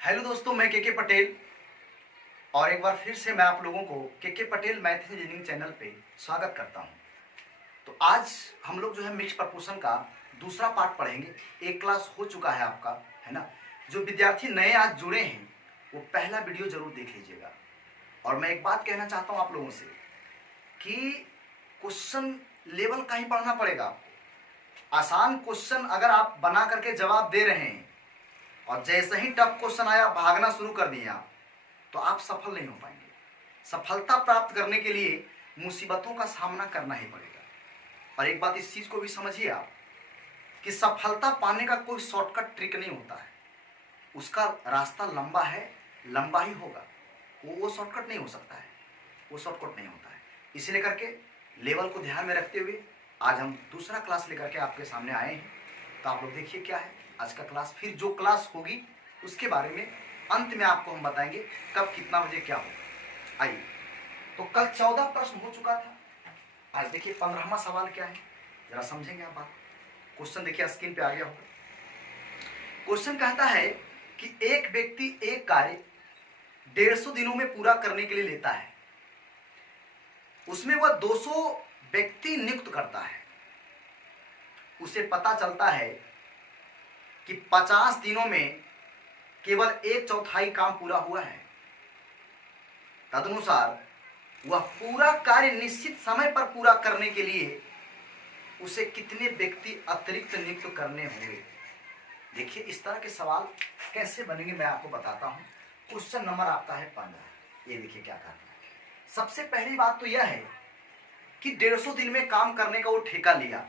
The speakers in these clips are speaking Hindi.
हेलो दोस्तों, मैं के पटेल और एक बार फिर से मैं आप लोगों को के पटेल मैथ इंजीनियरिंग चैनल पे स्वागत करता हूं। तो आज हम लोग जो है मिक्स प्रपोर्शन का दूसरा पार्ट पढ़ेंगे। एक क्लास हो चुका है आपका, है ना। जो विद्यार्थी नए आज जुड़े हैं वो पहला वीडियो जरूर देख लीजिएगा। और मैं एक बात कहना चाहता हूँ आप लोगों से कि क्वेश्चन लेवल का ही पढ़ना पड़ेगा आपको। आसान क्वेश्चन अगर आप बना करके जवाब दे रहे हैं और जैसे ही टफ क्वेश्चन आया भागना शुरू कर दिए आप, तो आप सफल नहीं हो पाएंगे। सफलता प्राप्त करने के लिए मुसीबतों का सामना करना ही पड़ेगा। और एक बात इस चीज को भी समझिए आप कि सफलता पाने का कोई शॉर्टकट ट्रिक नहीं होता है। उसका रास्ता लंबा है, लंबा ही होगा। वो शॉर्टकट नहीं हो सकता है, वो शॉर्टकट नहीं होता है। इसीलिए करके लेवल को ध्यान में रखते हुए आज हम दूसरा क्लास लेकर के आपके सामने आए हैं। तो आप लोग देखिए क्या है आज का क्लास। फिर जो क्लास होगी उसके बारे में अंत में आपको हम बताएंगे कब कितना बजे क्या होगा। आइए, तो कल 14 प्रश्न हो चुका था। आज देखिए 15वां सवाल क्या है, जरा समझेंगे आप बात। क्वेश्चन देखिए स्क्रीन पे आ गया होगा। क्वेश्चन कहता है कि एक व्यक्ति एक कार्य 150 दिनों में पूरा करने के लिए लेता है। उसमें वह 200 व्यक्ति नियुक्त करता है। उसे पता चलता है कि 50 दिनों में केवल 1/4 काम पूरा हुआ है। तदनुसार वह पूरा कार्य निश्चित समय पर पूरा करने के लिए उसे कितने व्यक्ति अतिरिक्त नियुक्त करने होंगे। देखिए इस तरह के सवाल कैसे बनेंगे मैं आपको बताता हूं। क्वेश्चन नंबर आपका है 15। ये देखिए क्या करना है। सबसे पहली बात तो यह है कि 150 दिन में काम करने का वो ठेका लिया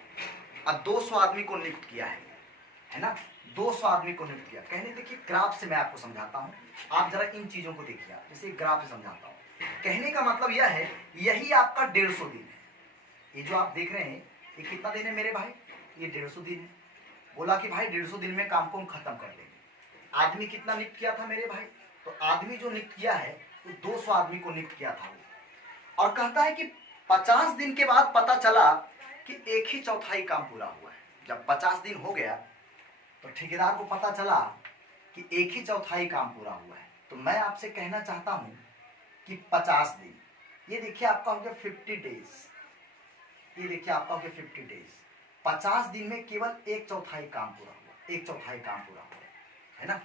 और 200 आदमी को नियुक्त किया है ना। 200 आदमी को नियुक्त किया। कहने देखिए ग्राफ से मैं आपको समझाता हूं, आप जरा इन चीजों को देखिए। जैसे ग्राफ से समझाता हूं। कहने का मतलब यह है यही आपका 150 दिन है। ये जो आप देख रहे हैं ये कितना दिन है मेरे भाई, ये 150 दिन है। बोला कि भाई 150 दिन में काम को हम खत्म कर लेंगे। आदमी कितना नियुक्त किया था मेरे भाई, तो आदमी जो नियुक्त किया है तो 200 आदमी को नियुक्त किया था। और कहता है कि 50 दिन के बाद पता चला कि 1/4 काम पूरा हुआ है। जब 50 दिन हो गया तो ठेकेदार को पता चला कि 1/4 काम पूरा हुआ है। तो मैं आपसे कहना चाहता हूं कि 50 दिन, ये देखिए आपका हो गया 50 डेज। ये देखिए आपका हो गया 50 डेज। 50 दिन में केवल 1/4 काम पूरा हुआ, 1/4 काम पूरा हुआ, है ना।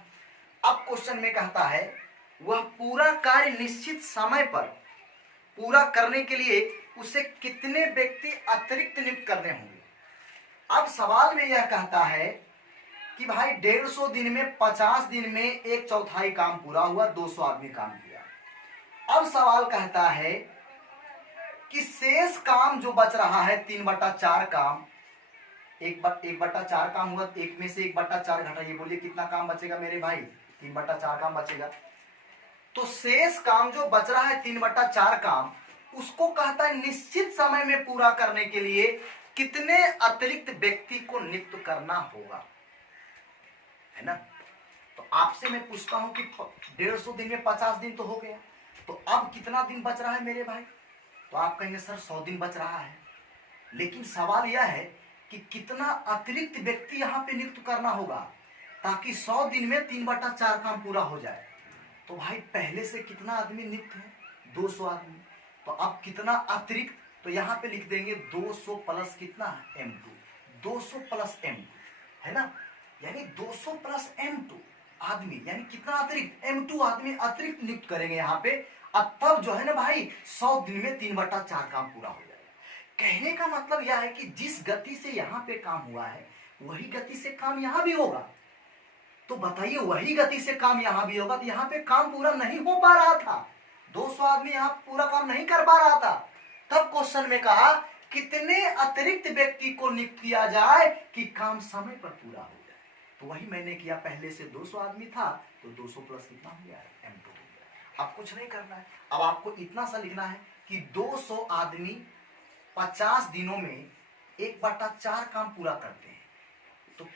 अब क्वेश्चन में कहता है वह पूरा कार्य निश्चित समय पर पूरा करने के लिए उसे कितने व्यक्ति अतिरिक्त नियुक्त करने होंगे। अब सवाल में यह कहता है कि भाई 150 दिन में 50 दिन में 1/4 काम पूरा हुआ, 200 आदमी काम किया। अब सवाल कहता है कि शेष काम जो बच रहा है 3/4 काम, 1/4 काम हुआ, एक में से 1/4 घटाइए, बोलिए कितना काम बचेगा मेरे भाई, 3/4 काम बचेगा। तो शेष काम जो बच रहा है 3/4 काम, उसको कहता है निश्चित समय में पूरा करने के लिए कितने अतिरिक्त व्यक्ति को नियुक्त करना होगा, है ना। तो आपसे मैं पूछता हूं कि 150 दिन में 50 दिन तो हो गया, तो अब कितना दिन बच रहा है मेरे भाई। तो आप कहेंगे सर 100 दिन बच रहा है। लेकिन सवाल यह है कि कितना अतिरिक्त व्यक्ति यहां पे नियुक्त करना होगा ताकि 100 दिन में 3/4 काम पूरा हो जाए। तो भाई पहले से कितना आदमी नियुक्त है, 200 आदमी। तो अब कितना अतिरिक्त, तो यहां पे लिख देंगे 200 प्लस कितना m2, 200 प्लस m2, है ना। यानी 200 प्लस m2 आदमी, यानी कितना अतिरिक्त, m2 आदमी अतिरिक्त नियुक्त करेंगे यहां पे। अब तब जो है ना भाई 100 दिन में 3/4 काम पूरा हो जाएगा। कहने का मतलब यह है कि जिस गति से यहां पे काम हुआ है वही गति से काम यहां भी होगा। तो बताइए वही गति से काम यहां भी होगा, तो यहां पे काम पूरा नहीं हो पा रहा था, 200 आदमी यहां पूरा काम नहीं कर पा रहा था। तब क्वेश्चन में कहा कितने अतिरिक्त व्यक्ति को नियुक्त किया जाए कि काम समय पर पूरा हो जाए। तो वही मैंने किया, पहले से 200 आदमी था तो 200 प्लस कितना हो गया, m2 हो गया। अब कुछ नहीं करना है, अब आपको इतना सा लिखना है कि 200 आदमी 50 दिनों में 1/4 काम पूरा करते हैं। तो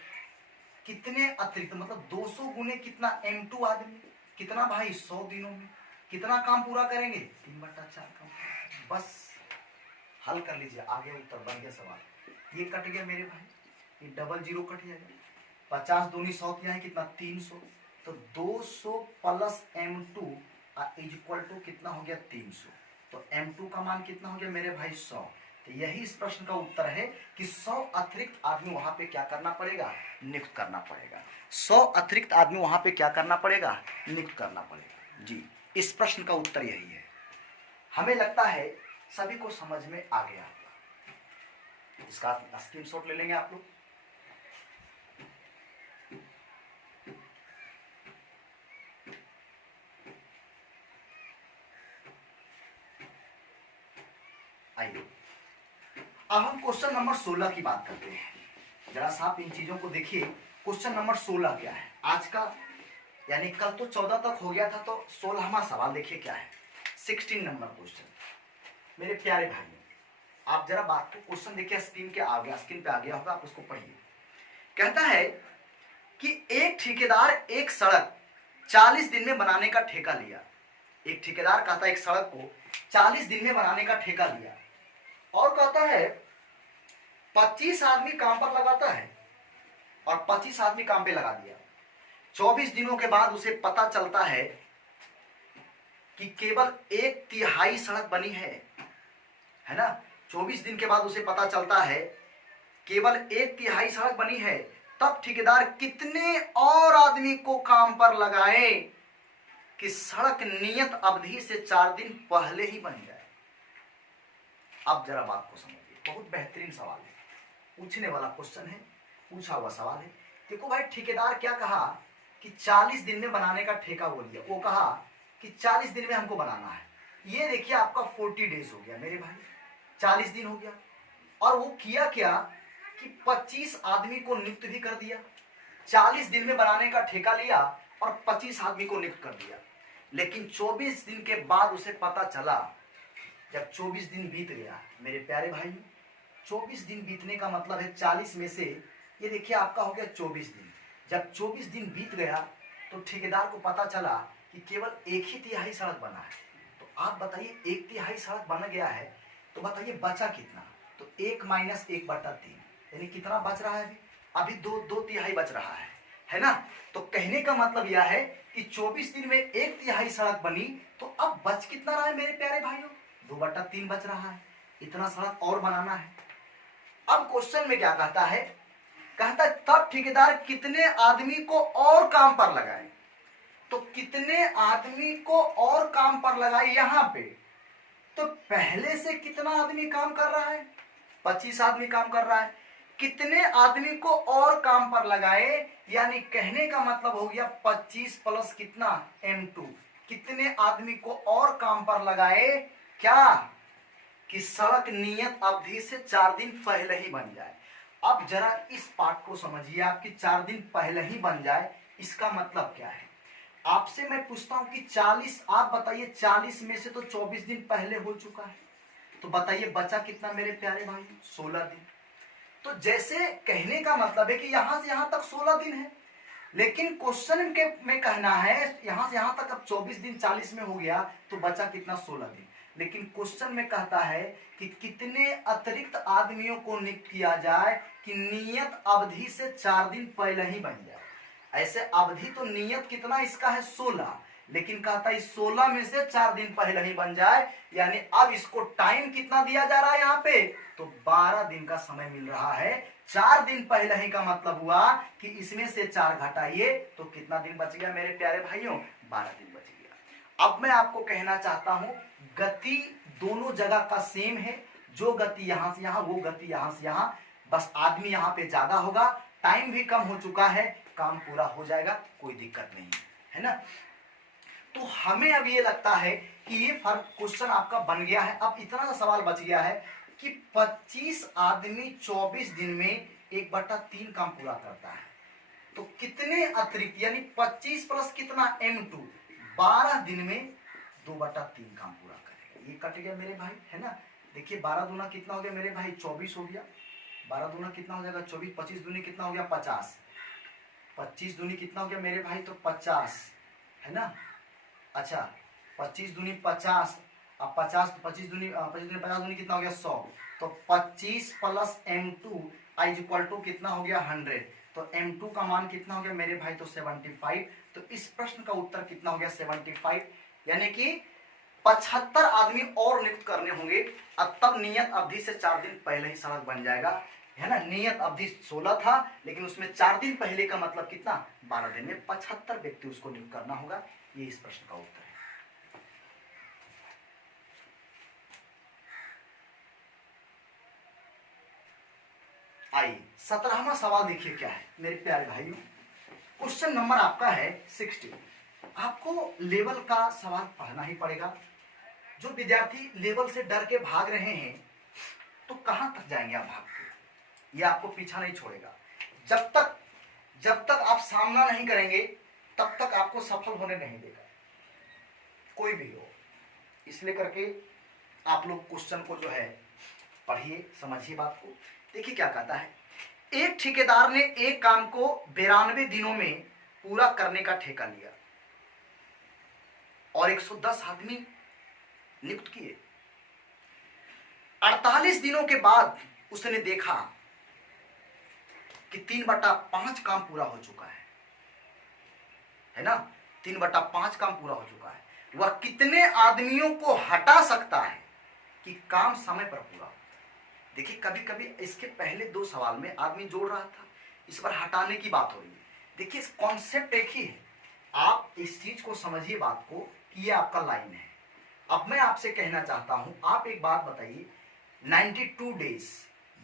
कितने अतिरिक्त, मतलब 200 गुने कितना, m2 आदमी, कितना भाई 100 दिनों में कितना काम पूरा करेंगे, 3/4 काम। बस हल कर लीजिए, आगे उत्तर बन गया सवाल। ये कट गया मेरे भाई, ये डबल जीरो कट जाएगा। 50 दूनी 100 किया है कितना, 300, तो 200 plus m2 is equal to कितना हो गया 300। तो m2 का मान कितना हो गया मेरे भाई 100। तो यही इस प्रश्न का उत्तर है कि 100 अतिरिक्त आदमी वहां पे क्या करना पड़ेगा, नियुक्त करना पड़ेगा। 100 अतिरिक्त आदमी वहां पे क्या करना पड़ेगा, नियुक्त करना पड़ेगा। जी, इस प्रश्न का उत्तर यही है। हमें लगता है सभी को समझ में आ गया। इसका स्क्रीनशॉट ले लेंगे आप लोग। आइए अब हम क्वेश्चन नंबर 16 की बात करते हैं। जरा सा आप इन चीजों को देखिए। क्वेश्चन नंबर 16 क्या है आज का, यानी कल तो 14 तक हो गया था, तो 16वां सवाल देखिए क्या है। 16 नंबर क्वेश्चन। मेरे प्यारे भाई, आप जरा बात को क्वेश्चन देखिए, स्क्रीन पे आ गया होगा, आप उसको पढ़िए। कहता है कि एक ठेकेदार एक सड़क 40 दिन में बनाने का ठेका लिया। एक ठेकेदार कहता है एक सड़क को 40 दिन में बनाने का ठेका लिया और कहता है 25 आदमी काम पर लगाता है और 25 आदमी काम पे लगा दिया। 24 दिनों के बाद उसे पता चलता है कि केवल 1/3 सड़क बनी है ना। 24 दिन के बाद उसे पता चलता है केवल 1/3 सड़क बनी है। तब ठेकेदार कितने और आदमी को काम पर लगाए कि सड़क नियत अवधि से 4 दिन पहले ही बन जाए। अब जरा बात को समझिए, बहुत बेहतरीन सवाल है, पूछने वाला क्वेश्चन है, पूछा हुआ सवाल है। देखो भाई, ठेकेदार क्या कहा कि 40 दिन में बनाने का ठेका वो लिया। वो कहा कि 40 दिन में हमको बनाना है। ये देखिए आपका 40 डेज हो गया मेरे भाई, 40 दिन हो गया। और वो किया क्या कि 25 आदमी को नियुक्त भी कर दिया। 40 दिन में बनाने का ठेका लिया और 25 आदमी को नियुक्त कर दिया। लेकिन 24 दिन के बाद उसे पता चला, जब 24 दिन बीत गया मेरे प्यारे भाई, 24 दिन बीतने का मतलब है 40 में से ये देखिए आपका हो गया 24 दिन। जब 24 दिन बीत गया तो ठेकेदार को पता चला कि केवल 1/3 सड़क बना है। तो आप बताइए 1/3 सड़क बन गया है, तो बताइए बचा कितना। तो 1 - 1/3 यानी कितना बच रहा है अभी 2/3 बच रहा है ना। तो कहने का मतलब यह है कि 24 दिन में 1/3 सड़क बनी, तो अब बच कितना रहा है मेरे प्यारे भाइयों, 2/3 बच रहा है। इतना सड़क और बनाना है। अब क्वेश्चन में क्या कहता है, कहता है तब ठेकेदार कितने आदमी को और काम पर लगाए। तो कितने आदमी को और काम पर लगाए यहां पे, तो पहले से कितना आदमी काम कर रहा है, 25 आदमी काम कर रहा है। कितने आदमी को और काम पर लगाए, यानी कहने का मतलब हो गया 25 प्लस कितना m2। कितने आदमी को और काम पर लगाए, क्या कि सड़क नियत अवधि से 4 दिन पहले ही बन जाए। अब जरा इस पाठ को समझिए, आपकी 4 दिन पहले ही बन जाए, इसका मतलब क्या है। आपसे मैं पूछता हूं कि 40, आप बताइए 40 में से तो 24 दिन पहले हो चुका है, तो बताइए बचा कितना मेरे प्यारे भाई, 16 दिन। तो जैसे कहने का मतलब है कि यहां से यहां तक 16 दिन है, लेकिन क्वेश्चन के में कहना है यहां से यहां तक अब 24 दिन 40 में हो गया, तो बचा कितना 16 दिन। लेकिन क्वेश्चन में कहता है कि कितने अतिरिक्त आदमियों को नियुक्त किया जाए कि नियत अवधि से 4 दिन पहले ही बन जाए। ऐसे अवधि तो नियत कितना इसका है 16, लेकिन कहता है 16 में से 4 दिन पहले ही बन जाए, यानी अब इसको टाइम कितना दिया जा रहा है यहाँ पे, तो 12 दिन का समय मिल रहा है। 4 दिन पहले ही का मतलब हुआ कि इसमें से 4 घटाइए तो कितना दिन बच गया मेरे प्यारे भाइयों, 12 दिन बच गया। अब मैं आपको कहना चाहता हूं, गति दोनों जगह का सेम है। जो गति यहां से यहां, वो गति यहां से यहां, बस आदमी यहां पे ज्यादा होगा, टाइम भी कम हो चुका है, काम पूरा हो जाएगा, कोई दिक्कत नहीं है ना। तो हमें अब ये लगता है कि ये फर्क क्वेश्चन आपका बन गया है। अब इतना सा सवाल बच गया है कि 25 आदमी 24 दिन में 1/3 काम पूरा करता है, तो कितने अतिरिक्त, यानी 25 प्लस कितना m2, 12 दिन में 2/3 काम पूरा करेगा। ये कट गया मेरे भाई, है ना। देखिए 12 दूना कितना हो गया मेरे भाई, 24 हो गया। 12 दूना कितना हो जाएगा 24, 25 दूनी कितना हो गया 50, 25 दूनी कितना हो गया मेरे भाई, तो 50 है ना। अच्छा 25 दूनी 50, अब 50 25 दूनी 50 दूनी कितना हो गया 100, तो 25 plus m2 is equal to कितना हो गया 100। तो M2 का मान कितना हो गया मेरे भाई, तो 75। तो इस प्रश्न का उत्तर कितना हो गया 75, यानी कि 75 आदमी और नियुक्त करने होंगे। अब तब नियत अवधि से 4 दिन पहले ही सड़क बन जाएगा, है ना। नियत अवधि 16 था, लेकिन उसमें 4 दिन पहले का मतलब कितना, 12 दिन में 75 व्यक्ति उसको नियुक्त करना होगा। ये इस प्रश्न का उत्तर है। आइए 17वां सवाल देखिए क्या है मेरे प्यारे भाइयों। क्वेश्चन नंबर आपका है 60। आपको लेवल का सवाल पढ़ना ही पड़ेगा। जो विद्यार्थी लेवल से डर के भाग रहे हैं तो कहां तक जाएंगे आप भाग के, ये आपको पीछा नहीं छोड़ेगा। जब तक आप सामना नहीं करेंगे तब तक आपको सफल होने नहीं देगा, कोई भी हो। इसलिए करके आप लोग क्वेश्चन को जो है पढ़िए, समझिए बात को। देखिए क्या कहता है, एक ठेकेदार ने एक काम को 92 दिनों में पूरा करने का ठेका लिया और 110 आदमी नियुक्त किए। 48 दिनों के बाद उसने देखा कि 3/5 काम पूरा हो चुका है ना, 3/5 काम पूरा हो चुका है। वह कितने आदमियों को हटा सकता है कि काम समय पर पूरा हो। देखिए कभी कभी इसके पहले 2 सवाल में आदमी जोड़ रहा था, इस पर हटाने की बात हो रही है। देखिए कॉन्सेप्ट एक ही है, आप इस चीज को समझिए बात को कि ये आपका लाइन है। अब मैं आपसे कहना चाहता हूं, आप एक बात बताइए, 92 डेज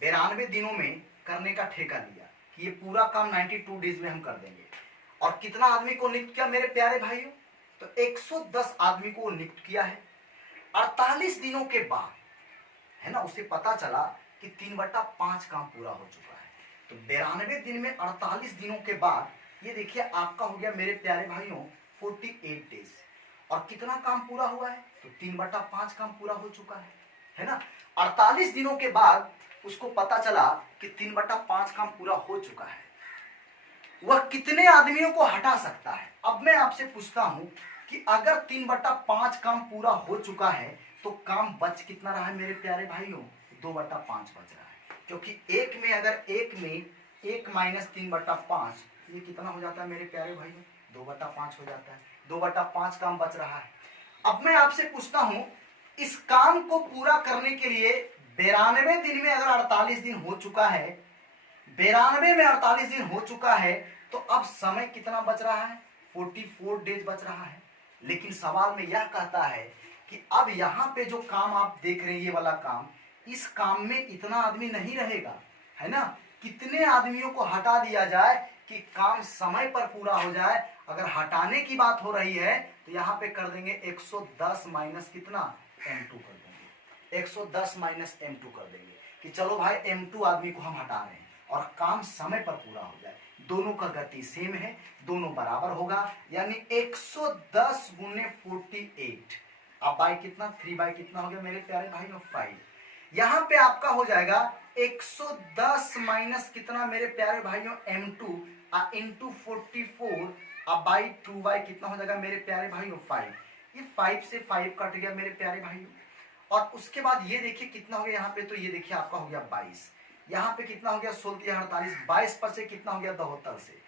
92 दिनों में करने का ठेका लिया कि ये पूरा काम 92 डेज में हम कर देंगे, और कितना आदमी को नियुक्त किया मेरे प्यारे भाइयों, तो 110 आदमी को नियुक्त किया है। 48 दिनों के बाद, है ना, उसे पता चला कि 3/5 काम पूरा हो चुका है। तो 92 दिन में 48 दिनों के बाद ये देखिए आपका हो गया मेरे प्यारे भाइयों 48 डेज, और कितना काम पूरा हुआ है, तो 3/5 काम पूरा हो चुका है ना। 48 दिनों के बाद उसको पता चला कि 3/5 काम पूरा हो चुका है। वह कितने आदमियों को हटा सकता है। अब मैं आपसे पूछता हूं कि अगर 3/5 काम पूरा हो चुका है तो काम बच कितना रहा है मेरे प्यारे भाइयों, 2/5 बच रहा है। क्योंकि एक में अगर 1 माइनस 3/5 ये कितना हो जाता है मेरे प्यारे भाइयों, 2/5 हो जाता है। 2/5 काम बच रहा है। अब मैं आपसे पूछता हूं, इस काम को पूरा करने के लिए 92 दिन में अगर 48 दिन हो चुका है, 92 में 48 दिन हो चुका है, तो अब समय कितना बच रहा है, 44 डेज बच रहा है। लेकिन सवाल में यह कहता है कि अब यहां पे जो काम आप देख रहे हैं, ये वाला काम, इस काम में इतना आदमी नहीं रहेगा, है ना। कितने आदमियों को हटा दिया जाए कि काम समय पर पूरा हो जाए। अगर हटाने की बात हो रही है तो यहां पे कर देंगे 110 माइनस कितना, M2 कर देंगे। 110 माइनस M2 कर देंगे कि चलो भाई M2 आदमी को हम हटा रहे हैं और काम समय पर पूरा हो जाए। दोनों का गति सेम है, दोनों बराबर होगा, यानी 110 गुने 48। अब बाई कितना, 3 बाई कितना हो गया मेरे प्यारे भाई, 5। यहां पे आपका हो जाएगा 110 माइनस कितना मेरे प्यारे भाइयों, M2 इंटू 44, अब बाई 2 बाई कितना हो जाएगा मेरे प्यारे भाइयों, 5। ये 5 से 5 कट गया मेरे प्यारे भाइयों। और उसके बाद ये देखिए कितना हो गया यहाँ पे, तो ये देखिए आपका हो गया 22। यहाँ पे कितना हो गया, 16 48, 22 पचे कितना हो गया, 72 से।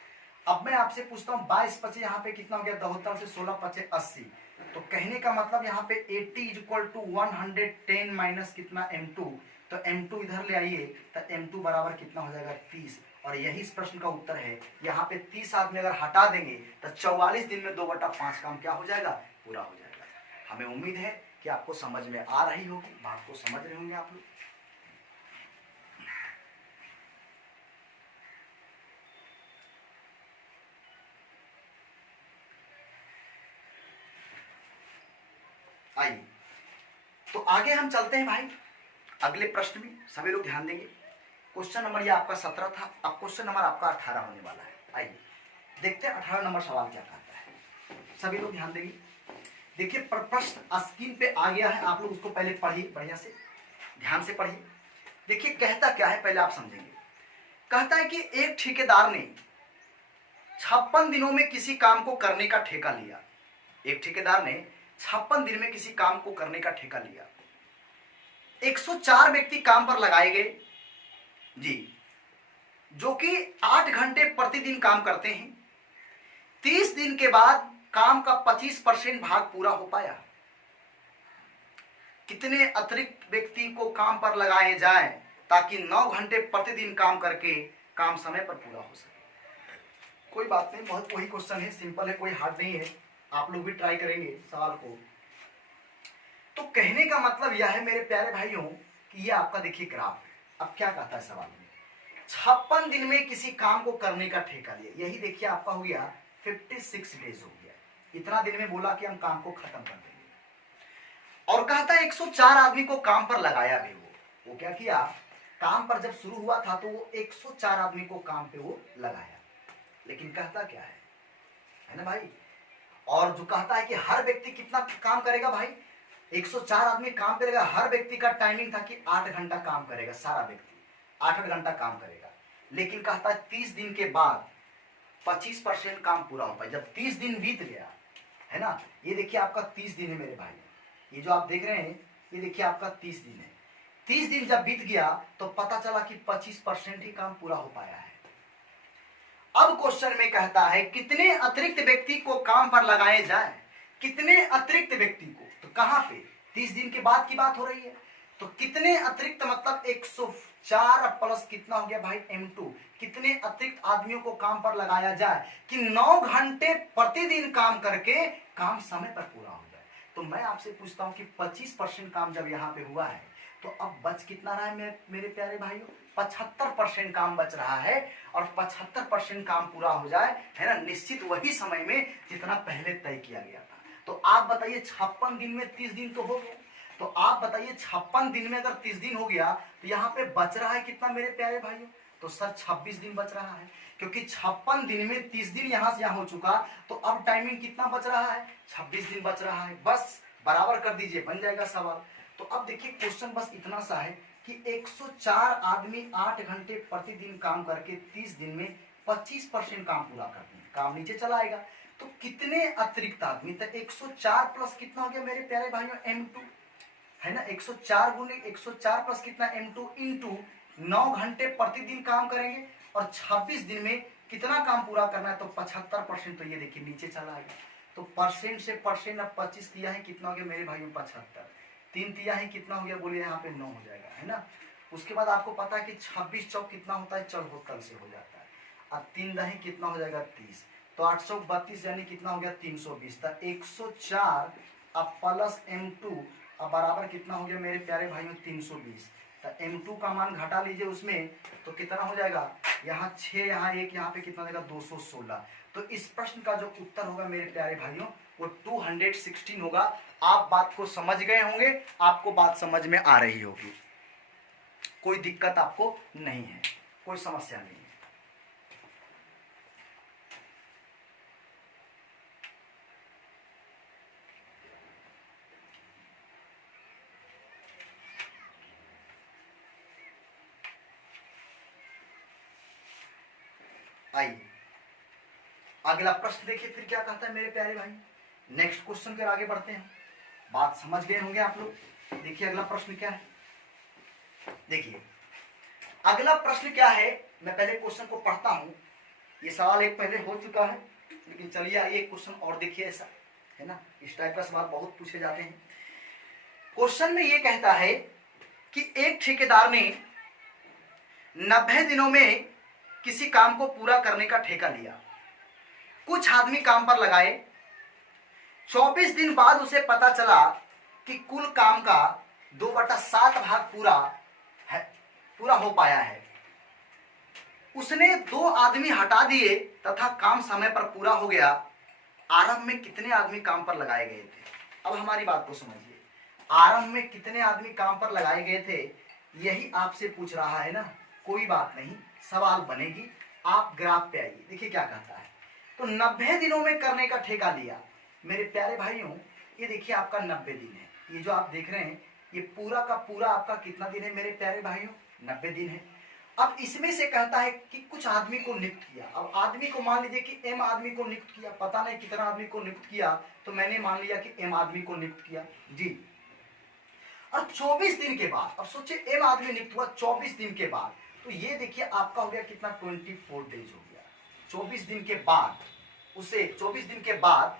अब मैं आपसे पूछता हूँ 22 पचे यहाँ पे कितना हो गया, 72 से 16 पचे 80। तो कहने का मतलब यहाँ पे 80 इक्वल टू 110 माइनस कितना, M2। तो M2 इधर ले आइए, तो M2 बराबर कितना हो जाएगा, 30। और यही इस प्रश्न का उत्तर है। यहाँ पे 30 आदमी अगर हटा देंगे तो 44 दिन में 2/5 काम क्या हो जाएगा, पूरा हो जाएगा। हमें उम्मीद है कि आपको समझ में आ रही होगी, बात को समझ रहे होंगे आप लोग। आइए तो आगे हम चलते हैं भाई अगले प्रश्न में। सभी लोग ध्यान देंगे। क्वेश्चन नंबर ये आपका 17 था, अब क्वेश्चन नंबर आपका 18 होने वाला है। आइए देखते हैं 18 नंबर सवाल क्या कहता है। सभी लोग ध्यान देंगे। देखिए प्रश्न स्क्रीन पे आ गया है, आप लोग उसको पहले पढ़िए, बढ़िया से ध्यान से पढ़िए। देखिए कहता क्या है पहले आप समझेंगे। कहता है कि एक ठेकेदार ने 56 दिनों में किसी काम को करने का ठेका लिया। एक ठेकेदार ने 56 दिन में किसी काम को करने का ठेका लिया। 104 व्यक्ति काम पर लगाए गए जी। जो कि 8 घंटे प्रतिदिन काम करते हैं, 30 दिन के बाद काम का 25% भाग पूरा हो पाया। कितने अतिरिक्त व्यक्ति को काम पर लगाए जाए ताकि 9 घंटे प्रतिदिन काम करके काम समय पर पूरा हो सके? कोई बात नहीं, बहुत वही क्वेश्चन है, सिंपल है, कोई हार्ड नहीं है, आप लोग भी ट्राई करेंगे सवाल को। तो कहने का मतलब यह है मेरे प्यारे भाइयों कि ये आपका देखिए ग्राफ है। अब क्या कहता है सवाल में, 56 दिन में किसी काम को करने का ठेका लिया। यही देखिए आपका हो गया 56 डेज हो गया। इतना दिन में बोला कि हम काम को खत्म कर देंगे। और कहता है 104 आदमी को काम पर लगाया भी। वो क्या किया, काम पर जब शुरू हुआ था तो वो 104 आदमी को काम पे वो लगाया। लेकिन कहता क्या है ना भाई, और जो कहता है कि हर व्यक्ति कितना काम करेगा भाई, 104 आदमी काम पे रहेगा। हर व्यक्ति का टाइमिंग था कि 8 घंटा काम करेगा, सारा व्यक्ति 8 घंटा काम करेगा। लेकिन कहता है 30 दिन के बाद 25% काम पूरा हो पाए। जब 30 दिन बीत गया है ना, ये देखिए आपका 30 दिन है मेरे भाई, ये जो आप देख रहे हैं ये देखिए आपका 30 दिन है। 30 दिन जब बीत गया तो पता चला कि 25% ही काम पूरा हो पाया है। अब क्वेश्चन में कहता है कितने अतिरिक्त व्यक्ति को काम पर लगाए जाए, कितने अतिरिक्त व्यक्ति को, तो कहां पे, 30 दिन के बाद की बात हो रही है। तो कितने अतिरिक्त मतलब 104 प्लस कितना हो गया भाई m2, कितने अतिरिक्त आदमियों को काम पर लगाया जाए कि 9 घंटे प्रतिदिन काम करके काम समय पर पूरा हो जाए। तो मैं आपसे पूछता हूं कि 25% काम जब यहां पे हुआ है तो अब बच कितना रहा है मेरे प्यारे भाइयों, 75% काम बच रहा है। और 75% काम पूरा हो जाए है ना, निश्चित वही समय में जितना पहले तय किया गया था। तो आप बताइए 56 दिन में 30 दिन तो हो गया, तो आप बताइए 56 दिन में अगर 30 दिन हो गया तो यहाँ पे बच रहा है कितना मेरे प्यारे भाइयों, तो सर 26 दिन बच रहा है। क्योंकि 56 दिन में 30 दिन यहां से यहां हो चुका, तो अब टाइमिंग कितना बच रहा है, 26 दिन बच रहा है। बस बराबर कर दीजिए, बन जाएगा सवाल। तो अब देखिए क्वेश्चन बस इतना सा है कि 104 आदमी 8 घंटे प्रतिदिन काम करके 30 दिन में 25% काम पूरा करते हैं, काम नीचे चला आएगा। तो कितने अतिरिक्त आदमी, तो 104 प्लस कितना हो गया मेरे प्यारे भाइयों m2 है ना, 104 गुने 104 प्लस कितना m2 इंटू 9 घंटे प्रतिदिन काम करेंगे और 26 दिन में कितना काम पूरा करना है, तो 75%। तो ये देखिए नीचे चला आएगा। तो परसेंट से परसेंट अब 25 दिया है, कितना हो गया मेरे भाइयों 75, 3 दिया है कितना हो गया बोलिए, यहाँ पे 9 हो जाएगा है ना। उसके बाद आपको पता है कि 26 चौक कितना होता है, 74 से हो जाता है। अब 3 दही कितना हो जाएगा 30, तो 8 चौक 32 यानी कितना हो गया 320। तो 104 अब प्लस m2 अब बराबर कितना हो गया मेरे प्यारे भाइयों 320। तो m2 का मान घटा लीजिए उसमें, तो कितना हो जाएगा, यहाँ 6 यहाँ 1 यहाँ पे कितना हो जाएगा 216। तो इस प्रश्न का जो उत्तर होगा मेरे प्यारे भाइयों वो 216 होगा। आप बात को समझ गए होंगे, आपको बात समझ में आ रही होगी, कोई दिक्कत आपको नहीं है, कोई समस्या नहीं है। आइए अगला प्रश्न देखिए फिर क्या कहता है मेरे प्यारे भाई। नेक्स्ट क्वेश्चन के आगे बढ़ते हैं, बात समझ गए होंगे आप लोग। देखिए अगला प्रश्न क्या है, देखिए अगला प्रश्न क्या है। मैं पहले क्वेश्चन को पढ़ता हूं, ये सवाल एक पहले हो चुका है, लेकिन चलिए आइए क्वेश्चन और देखिए, ऐसा है ना, इस टाइप का सवाल बहुत पूछे जाते हैं। क्वेश्चन में ये कहता है कि एक ठेकेदार ने 90 दिनों में किसी काम को पूरा करने का ठेका लिया, कुछ आदमी काम पर लगाए, 24 दिन बाद उसे पता चला कि कुल काम का 2/7 भाग पूरा हो पाया है। उसने 2 आदमी हटा दिए तथा काम समय पर पूरा हो गया। आरंभ में कितने आदमी काम पर लगाए गए थे, अब हमारी बात को समझिए, आरंभ में कितने आदमी काम पर लगाए गए थे, यही आपसे पूछ रहा है ना। कोई बात नहीं, सवाल बनेगी, आप ग्राफ पे आइए। देखिए क्या कहता है, तो 90 दिनों में करने का ठेका लिया। मेरे प्यारे भाइयों ये देखिए आपका 90 दिन है, ये जो आप देख रहे हैं ये पूरा का पूरा आपका कितना दिन है मेरे प्यारे भाइयों, 90 दिन है। अब इसमें से कहता है कि कुछ आदमी को नियुक्त किया। अब आदमी को मान लीजिए कि m आदमी को नियुक्त किया, पता नहीं कितना आदमी को नियुक्त किया, तो मैंने मान लिया कि m आदमी को नियुक्त किया जी। और 24 दिन के बाद, अब सोचिए m आदमी नियुक्त हुआ 24 दिन के बाद, तो ये देखिए आपका हो गया कितना 24 डेज हो गया। 24 दिन के बाद उसे 24 दिन के बाद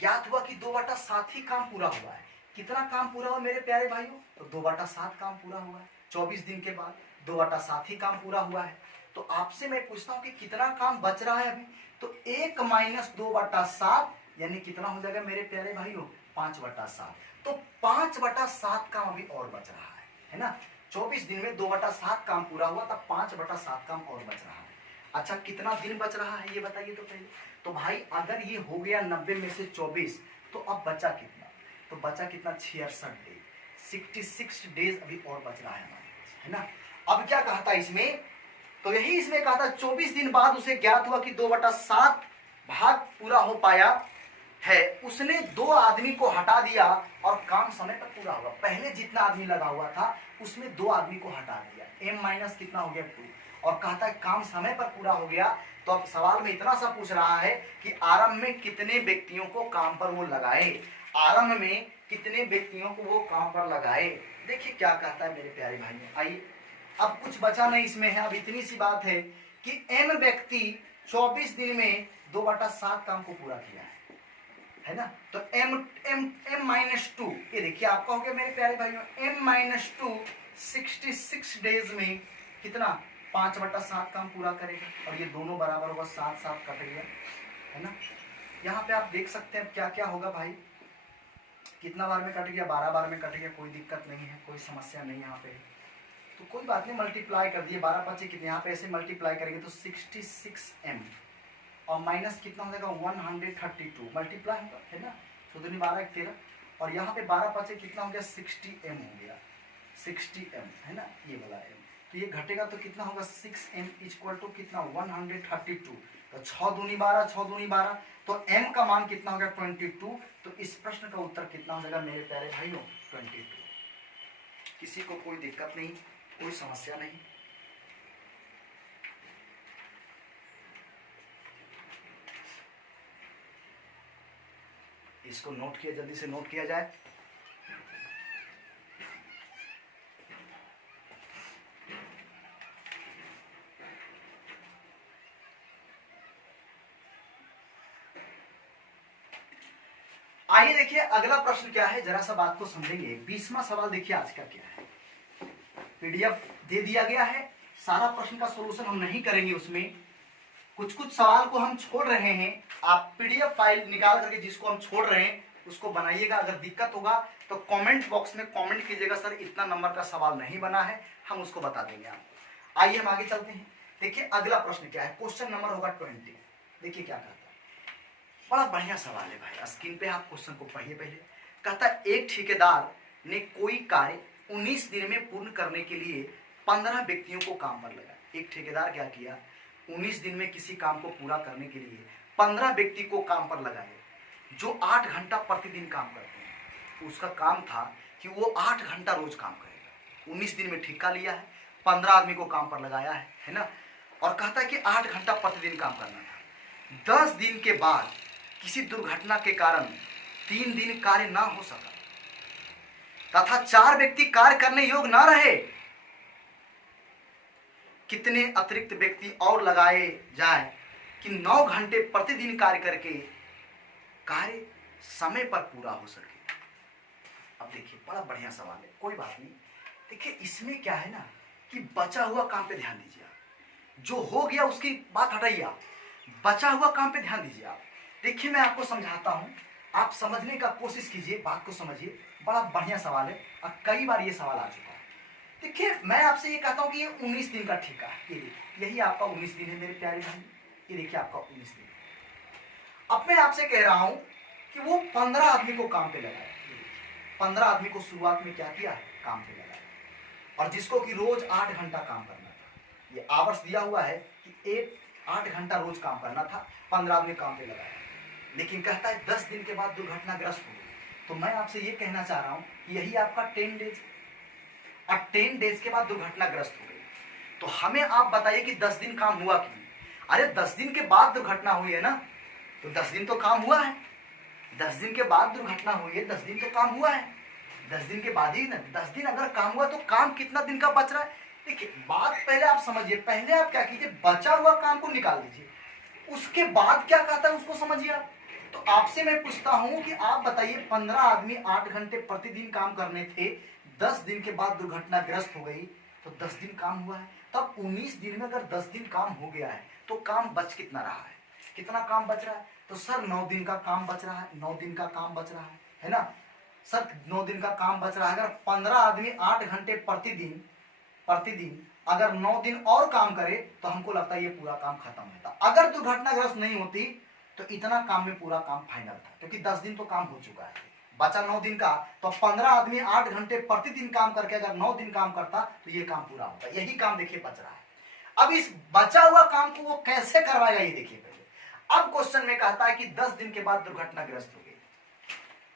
ज्ञात हुआ कि 2/7 ही काम पूरा हुआ है। कितना काम पूरा हुआ मेरे प्यारे भाइयों? तो 2/7 काम पूरा हुआ है। 24 दिन के बाद 2/7 ही काम पूरा हुआ है। तो आपसे मैं पूछता हूं कि कितना काम बच रहा है अभी? तो 1 माइनस 2/7 यानी कितना हो जाएगा मेरे प्यारे भाइयों? 5/7। तो 5/7 काम अभी और बच रहा है ना। 24 दिन में 2/7 काम पूरा हुआ, तब 5/7 काम और बच रहा है। अच्छा कितना दिन बच रहा है ये बताइए तो पहले। तो भाई अगर ये हो गया 90 में से 24, तो अब बचा कितना? तो बचा कितना? 66 डेज, 66 डेज अभी और बच रहा है हमारे पास, है ना। अब क्या कहा था इसमें? तो यही इसमें कहा था 24 दिन बाद उसे ज्ञात हुआ कि 2/7 भाग पूरा हो पाया है। उसने 2 आदमी को हटा दिया और काम समय पर पूरा हुआ। पहले जितना आदमी लगा हुआ था उसमें 2 आदमी को हटा दिया, m माइनस कितना हो गया 2, और कहता है काम समय पर पूरा हो गया। तो अब सवाल में इतना सा पूछ रहा है कि आरंभ में कितने व्यक्तियों को काम पर वो लगाए। आरंभ में कितने व्यक्तियों को वो काम पर लगाए। देखिए क्या कहता है मेरे प्यारे भाइयों। आइए अब कुछ बचा नहीं इसमें है। अब इतनी सी बात है कि m व्यक्ति 24 दिन में 2/7 काम को पूरा किया है ना। तो m माइनस 2, ये देखिए आपका हो गया मेरे प्यारे भाइयों m माइनस 2 66 डेज में कितना? 5/7 काम पूरा करेगा। और ये दोनों बराबर होगा, 7 कट गया, है ना। यहाँ पे आप देख सकते हैं क्या क्या होगा भाई। कितना बार में कट गया? 12 बार में कट गया। कोई दिक्कत नहीं है, कोई समस्या नहीं यहाँ पे। तो कोई बात नहीं, मल्टीप्लाई कर दिए। 12 5 कितने? यहाँ पे ऐसे मल्टीप्लाई करेंगे तो 66m और माइनस कितना हो जाएगा? 132 मल्टीप्लाई होगा, है ना। तो 2 12 1 13 और यहाँ पे 12 5 कितना हो गया? 60m हो गया, 60m, है ना, ये वाला m। तो ये घटेगा तो कितना होगा? 6m इक्वल टू कितना? 132। तो 6 दूनी 12, 6 दूनी 12, तो m का मान कितना हो गया? 22। तो इस प्रश्न का उत्तर कितना हो जाएगा मेरे प्यारे भाइयों? 22। किसी को कोई दिक्कत नहीं, कोई समस्या नहीं। इसको नोट किया, जल्दी से नोट किया जाए। आइए देखिए अगला प्रश्न क्या है, जरा सा बात को समझेंगे। 20वां सवाल देखिए आज का क्या है। पीडीएफ दे दिया गया है, सारा प्रश्न का सॉल्यूशन हम नहीं करेंगे, उसमें कुछ कुछ सवाल को हम छोड़ रहे हैं। आप पीडीएफ फाइल निकाल करके जिसको हम छोड़ रहे हैं उसको बनाइएगा। अगर दिक्कत होगा तो कमेंट बॉक्स में कमेंट कीजिएगा, सर इतना नंबर का सवाल नहीं बना है, हम उसको बता देंगे आपको। आइए हम आगे चलते हैं। देखिए अगला प्रश्न क्या है, क्वेश्चन नंबर होगा 20। देखिए क्या कहता है, बड़ा बढ़िया सवाल है भाई। स्क्रीन पे आप क्वेश्चन को पढ़िए पहले। कहता है एक ठेकेदार ने कोई कार्य 19 दिन में पूर्ण करने के लिए 15 व्यक्तियों को काम पर लगाया। एक ठेकेदार क्या किया? 19 दिन में किसी काम को पूरा करने के लिए 15 व्यक्ति को काम पर लगाए, जो 8 घंटा प्रतिदिन काम करते हैं। उसका काम था कि वो 8 घंटा रोज काम करेगा। 19 दिन में ठेका लिया है, 15 आदमी को काम पर लगाया है ना। और कहता है कि 8 घंटा प्रतिदिन काम करना था। 10 दिन के बाद किसी दुर्घटना के कारण 3 दिन कार्य ना हो सका तथा 4 व्यक्ति कार्य करने योग्य ना रहे। कितने अतिरिक्त व्यक्ति और लगाए जाए कि 9 घंटे प्रतिदिन कार्य करके कार्य समय पर पूरा हो सके। अब देखिए बड़ा बढ़िया सवाल है, कोई बात नहीं। देखिए इसमें क्या है ना कि बचा हुआ काम पे ध्यान दीजिए आप। जो हो गया उसकी बात हटाइए, आप बचा हुआ काम पे ध्यान दीजिए आप। देखिए मैं आपको समझाता हूं, आप समझने का कोशिश कीजिए, बात को समझिए। बड़ा बढ़िया सवाल है और कई बार ये सवाल आ चुका है। देखिए मैं आपसे ये कहता हूं कि ये 19 दिन का ठेका है। ये देखिए यही आपका 19 दिन है मेरे प्यारे भाई। ये देखिए आपका 19 दिन। अब मैं आपसे कह रहा हूं कि वो 15 आदमी को काम पे लगाया। 15 आदमी को शुरुआत में क्या किया? काम पे लगाया। और जिसको कि रोज 8 घंटा काम करना था। ये आवर्स दिया हुआ है कि 8 घंटा रोज काम करना था। 15 आदमी काम पे लगाया, लेकिन कहता है 10 दिन के बाद दुर्घटनाग्रस्त हो गई। तो मैं आपसे ये कहना चाह रहा हूं कि यही आपका 10 डेज, और 10 डेज के बाद दुर्घटनाग्रस्त हो गई। तो हमें आप बताइए कि 10 दिन काम हुआ क्यों? अरे 10 दिन के बाद दुर्घटना हुई है ना, तो 10 दिन तो काम हुआ है। 10 दिन के बाद दुर्घटना हुई है, 10 दिन तो काम हुआ है। 10 दिन के बाद ही ना, 10 दिन अगर काम हुआ तो काम कितना दिन का बच रहा है? देखिए बात पहले आप समझिए, पहले आप क्या कीजिए, बचा हुआ काम को निकाल दीजिए, उसके बाद क्या कहता है उसको समझिए आप। तो आपसे मैं पूछता हूं कि आप बताइए 15 आदमी 8 घंटे प्रतिदिन काम करने थे, 10 दिन के बाद दुर्घटनाग्रस्त हो गई, तो 10 दिन काम हुआ है। तब 19 दिन में अगर 10 दिन काम हो गया है तो काम बच कितना रहा है, कितना काम बच रहा है? तो सर 9 दिन का काम बच रहा है, 9 दिन का काम बच रहा है ना सर, 9 दिन का काम बच रहा है। अगर 15 आदमी 8 घंटे प्रतिदिन प्रतिदिन अगर 9 दिन और काम करे तो हमको लगता है ये पूरा काम खत्म होता। अगर दुर्घटनाग्रस्त नहीं होती तो इतना काम में पूरा काम फाइनल था, क्योंकि 10 दिन तो काम हो चुका है, बचा 9 दिन का। तो 15 आदमी 8 घंटे प्रतिदिन काम करके अगर 9 दिन काम करता तो ये काम पूरा होता। यही काम देखिए बच रहा है। अब इस बचा हुआ काम को वो कैसे करवाएगा ये देखिए पहले। अब क्वेश्चन में कहता है कि 10 दिन के बाद दुर्घटनाग्रस्त हो गई,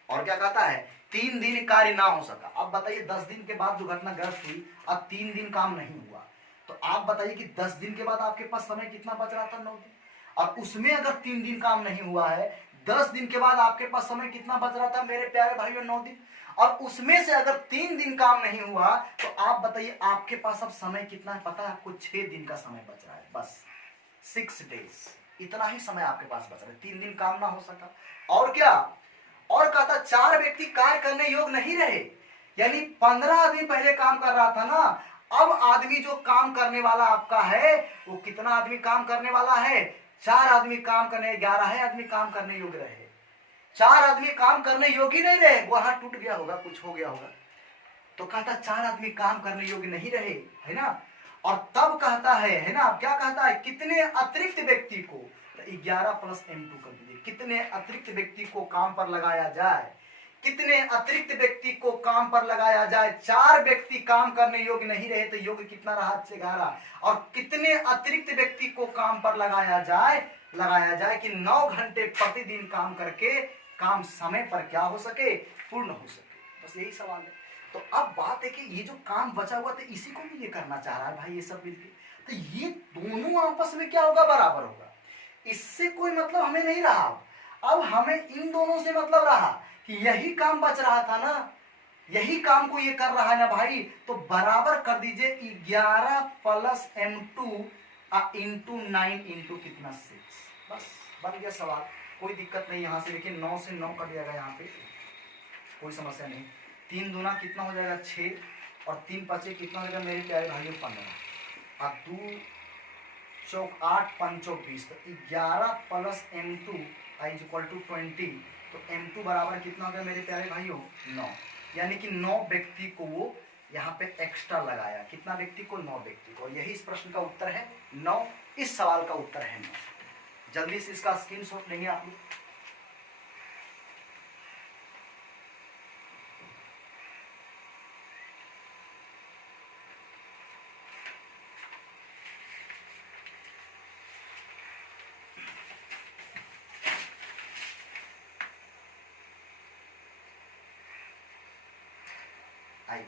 और क्या कहता है 3 दिन कार्य ना हो सका। अब बताइए 10 दिन के बाद दुर्घटनाग्रस्त हुई, अब 3 दिन काम नहीं हुआ, तो आप बताइए कि 10 दिन के बाद आपके पास समय कितना बच रहा था? 9 दिन। और उसमें अगर 3 दिन काम नहीं हुआ है, 10 दिन के बाद आपके पास समय कितना बच रहा था मेरे प्यारे भाइयों? 9 दिन। और उसमें से अगर 3 दिन काम नहीं हुआ तो आप बताइए आपके पास अब समय कितना है? पता है आपको? 6 दिन का समय बच रहा है, बस 6 डेज, इतना ही समय आपके पास बच रहा है। 3 दिन काम ना हो सका, और क्या, और कहता 4 व्यक्ति कार्य करने योग्य नहीं रहे, यानी 15 आदमी पहले काम कर रहा था ना, अब आदमी जो काम करने वाला आपका है वो कितना आदमी काम करने वाला है? 4 आदमी काम करने, 11 आदमी काम करने योग्य रहे, 4 आदमी काम करने योग्य नहीं रहे। वो हाथ टूट गया होगा, कुछ हो गया होगा, तो कहता 4 आदमी काम करने योग्य नहीं रहे, है ना। और तब कहता है ना, क्या कहता है, कितने अतिरिक्त व्यक्ति को, 11 प्लस m2 कर दीजिए, कितने अतिरिक्त व्यक्ति को काम पर लगाया जाए, कितने अतिरिक्त व्यक्ति को काम पर लगाया जाए। 4 व्यक्ति काम करने योग्य नहीं रहे तो योग्य कितना रहा? 11। और कितने अतिरिक्त व्यक्ति को काम पर लगाया जाए कि 9 घंटे प्रतिदिन काम करके काम समय पर क्या हो सके? पूर्ण हो सके। बस यही सवाल है। तो अब बात है कि ये जो काम बचा हुआ था इसी को भी ये करना चाह रहा है भाई, ये सब मिलके, तो ये दोनों आपस में क्या होगा? बराबर होगा। इससे कोई मतलब हमें नहीं रहा। अब हमें इन दोनों से मतलब रहा कि यही काम बच रहा था ना, यही काम को ये कर रहा है ना भाई, तो बराबर कर दीजिए 11 प्लस m2 इंटू 9 इंटू कितना? 6। बस बन गया सवाल, कोई दिक्कत नहीं। यहां से देखिए 9 से 9 कट जाएगा, यहाँ पे कोई समस्या नहीं। 3 दूना कितना हो जाएगा? 6, और 3 पचे कितना हो जाएगा मेरे प्यारे भाइयों? 15, और 2 चौक 8, 5 चौक 20, तो 11 plus m2 is equal to 20। तो m2 बराबर कितना हो गया मेरे प्यारे भाइयों? 9। यानी कि 9 व्यक्ति को वो यहाँ पे एक्स्ट्रा लगाया। कितना व्यक्ति को? 9 व्यक्ति को। यही इस प्रश्न का उत्तर है 9। इस सवाल का उत्तर है 9। जल्दी से इसका स्क्रीनशॉट लेंगे आप लोग। आइए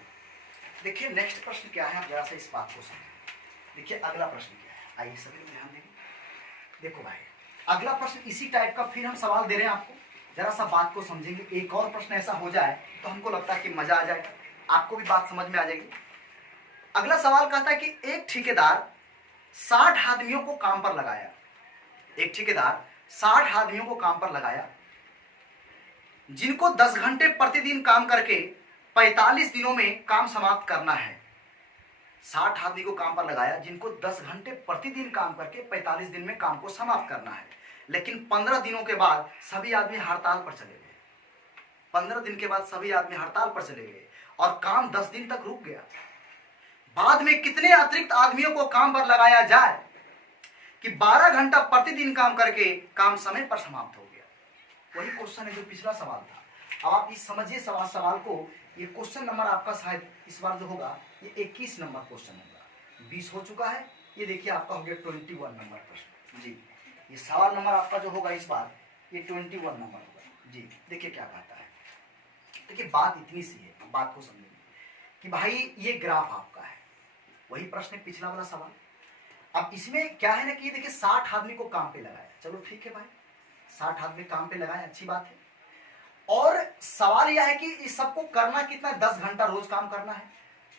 देखिए नेक्स्ट प्रश्न क्या है, आप जरा सा इस बात को समझें। देखिए अगला प्रश्न क्या है, आइए सभी लोग ध्यान देंगे। देखो भाई अगला प्रश्न इसी टाइप का फिर हम सवाल दे रहे हैं आपको, जरा सा बात को समझेंगे। एक और प्रश्न ऐसा हो जाए तो हमको लगता है कि मजा आ जाएगा, आपको भी बात समझ में आ जाएगी। अगला सवाल कहता है कि एक ठेकेदार 60 आदमियों को काम पर लगाया, एक ठेकेदार 60 आदमियों को काम पर लगाया, जिनको 10 घंटे प्रतिदिन काम करके 45 दिनों में काम समाप्त करना है। 60 आदमी को काम पर लगाया जिनको 10 घंटे प्रतिदिन काम करके 45 दिन में काम को समाप्त करना है, लेकिन 15 दिनों के बाद सभी आदमी हड़ताल पर चले गए। 15 दिन के बाद सभी आदमी हड़ताल पर चले गए और काम 10 दिन तक रुक गया। बाद में कितने अतिरिक्त आदमियों को काम पर लगाया जाए कि 12 घंटा प्रतिदिन काम करके काम समय पर समाप्त हो गया? वही क्वेश्चन है जो पिछला सवाल था। अब आप इस समझिए सवाल को। ये क्वेश्चन नंबर आपका शायद इस बार जो होगा ये 21 नंबर क्वेश्चन होगा। 20 हो चुका है, ये देखिए आपका हो गया 21 नंबर प्रश्न जी। ये सवाल नंबर आपका जो होगा इस बार ये 21 नंबर होगा जी। देखिए क्या कहता है, देखिए बात इतनी सी है, बात को समझिए कि भाई ये ग्राफ आपका है, वही प्रश्न पिछला वाला सवाल। अब इसमें क्या है ना कि देखिए 60 आदमी को काम पे लगाया, चलो ठीक है भाई 60 आदमी काम पे लगाए, अच्छी बात है। और सवाल यह है कि इस सबको करना कितना, 10 घंटा रोज काम करना है।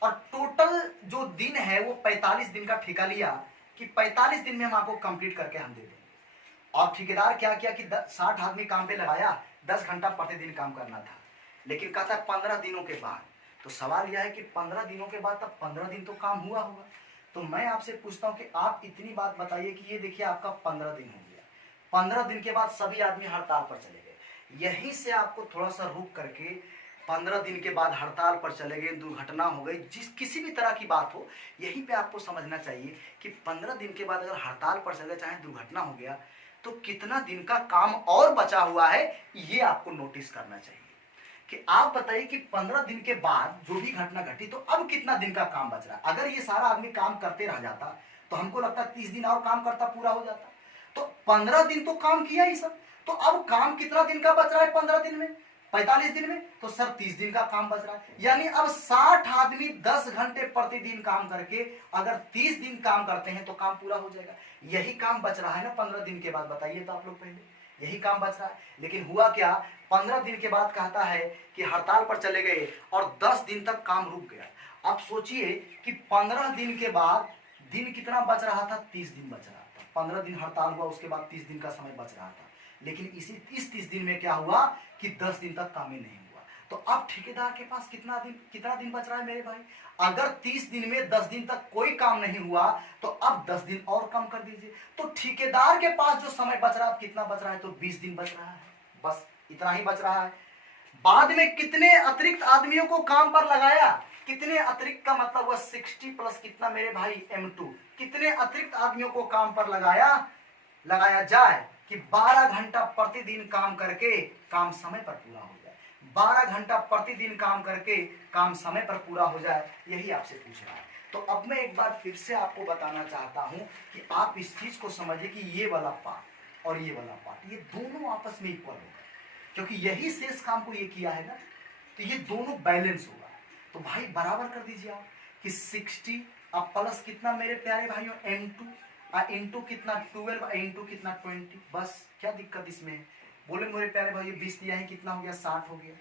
और टोटल जो दिन है वो 45 दिन का ठेका लिया कि 45 दिन में हम आपको कंप्लीट करके हम दे देंगे। और ठेकेदार क्या किया कि 60 आदमी काम पे लगाया, 10 घंटा प्रतिदिन काम करना था, लेकिन कहता है 15 दिनों के बाद। तो सवाल यह है कि 15 दिनों के बाद, तब 15 दिन तो काम हुआ होगा। तो मैं आपसे पूछता हूं कि आप इतनी बात बताइए कि ये देखिए आपका 15 दिन हो गया, 15 दिन के बाद सभी आदमी हड़ताल पर चले गए। यहीं से आपको थोड़ा सा रुक करके 15 दिन के बाद हड़ताल पर चले गए, दुर्घटना हो गई, जिस किसी भी तरह की बात हो, यहीं पे आपको समझना चाहिए कि 15 दिन के बाद अगर हड़ताल पर चले, चाहे दुर्घटना हो गया, तो कितना दिन का काम और बचा हुआ है, ये आपको नोटिस करना चाहिए। कि आप बताइए कि 15 दिन के बाद जो भी घटना घटी, तो अब कितना दिन का काम बच रहा है। अगर ये सारा आदमी काम करते रह जाता तो हमको लगता 30 दिन और काम करता पूरा हो जाता। तो 15 दिन तो काम किया ही सब, तो अब काम कितना दिन का बच रहा है 15 दिन में, 45 दिन में? तो सर 30 दिन का काम बच रहा है। यानी अब 60 आदमी 10 घंटे प्रतिदिन काम करके अगर 30 दिन काम करते हैं तो काम पूरा हो जाएगा। यही काम बच रहा है ना 15 दिन के बाद, बताइए तो आप लोग पहले, यही काम बच रहा है। लेकिन हुआ क्या, 15 दिन के बाद कहता है कि हड़ताल पर चले गए और 10 दिन तक काम रुक गया। अब सोचिए कि 15 दिन के बाद दिन कितना बच रहा था, 30 दिन बच रहा था। 15 दिन हड़ताल हुआ, उसके बाद 30 दिन का समय बच रहा था। लेकिन इस 30 दिन में क्या हुआ कि 10 दिन तक काम ही नहीं हुआ। तो अब ठेकेदार के पास कितना दिन बच रहा है मेरे भाई? अगर 30 दिन में 10 दिन तक कोई काम नहीं हुआ तो अब 10 दिन और कम कर दीजिए। तो ठेकेदार के पास जो समय बच रहा है, कितना बच रहा है, तो 20 दिन बच रहा है, बस इतना ही बच रहा है। बाद में कितने अतिरिक्त आदमियों को काम पर लगाया, कितने अतिरिक्त का मतलब वह 60 प्लस कितना मेरे भाई M2, कितने अतिरिक्त आदमियों को काम पर लगाया जाए कि 12 घंटा प्रतिदिन काम करके काम समय पर पूरा हो जाए। 12 घंटा प्रतिदिन काम करके काम समय पर पूरा हो जाए, यही आपसे पूछ रहा है। तो अब मैं एक बार फिर से आपको बताना चाहता हूं कि आप इस चीज को समझिए कि ये वाला पार्ट और ये वाला पार्ट, ये दोनों आपस में इक्वल होगा, क्योंकि यही शेष काम को ये किया है ना, तो ये दोनों बैलेंस होगा। तो भाई बराबर कर दीजिए आप कि 60 अब प्लस कितना मेरे प्यारे भाइयों M2 इंटू कितना 12 इंटू कितना 20, बस क्या दिक्कत इसमें है? बोले मेरे प्यारे भाइयों 20 दिया है, कितना हो गया 60 हो गया,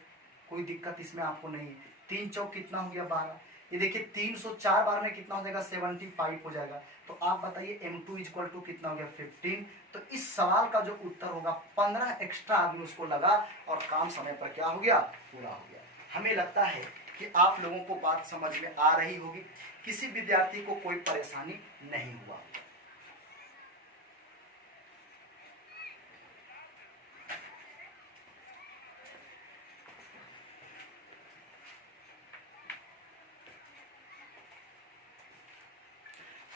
कोई दिक्कत इसमें आपको नहीं है। 3 चौक कितना हो गया 12, ये देखिए 304 बार में कितना हो जाएगा 75 हो जाएगा। तो आप बताइए M2 इक्वल टू कितना हो गया 15। तो इस सवाल का जो उत्तर होगा 15 एक्स्ट्रा आदमी उसको लगा और काम समय पर क्या हो गया, पूरा हो गया। हमें लगता है कि आप लोगों को बात समझ में आ रही होगी, किसी विद्यार्थी को कोई परेशानी नहीं हुआ।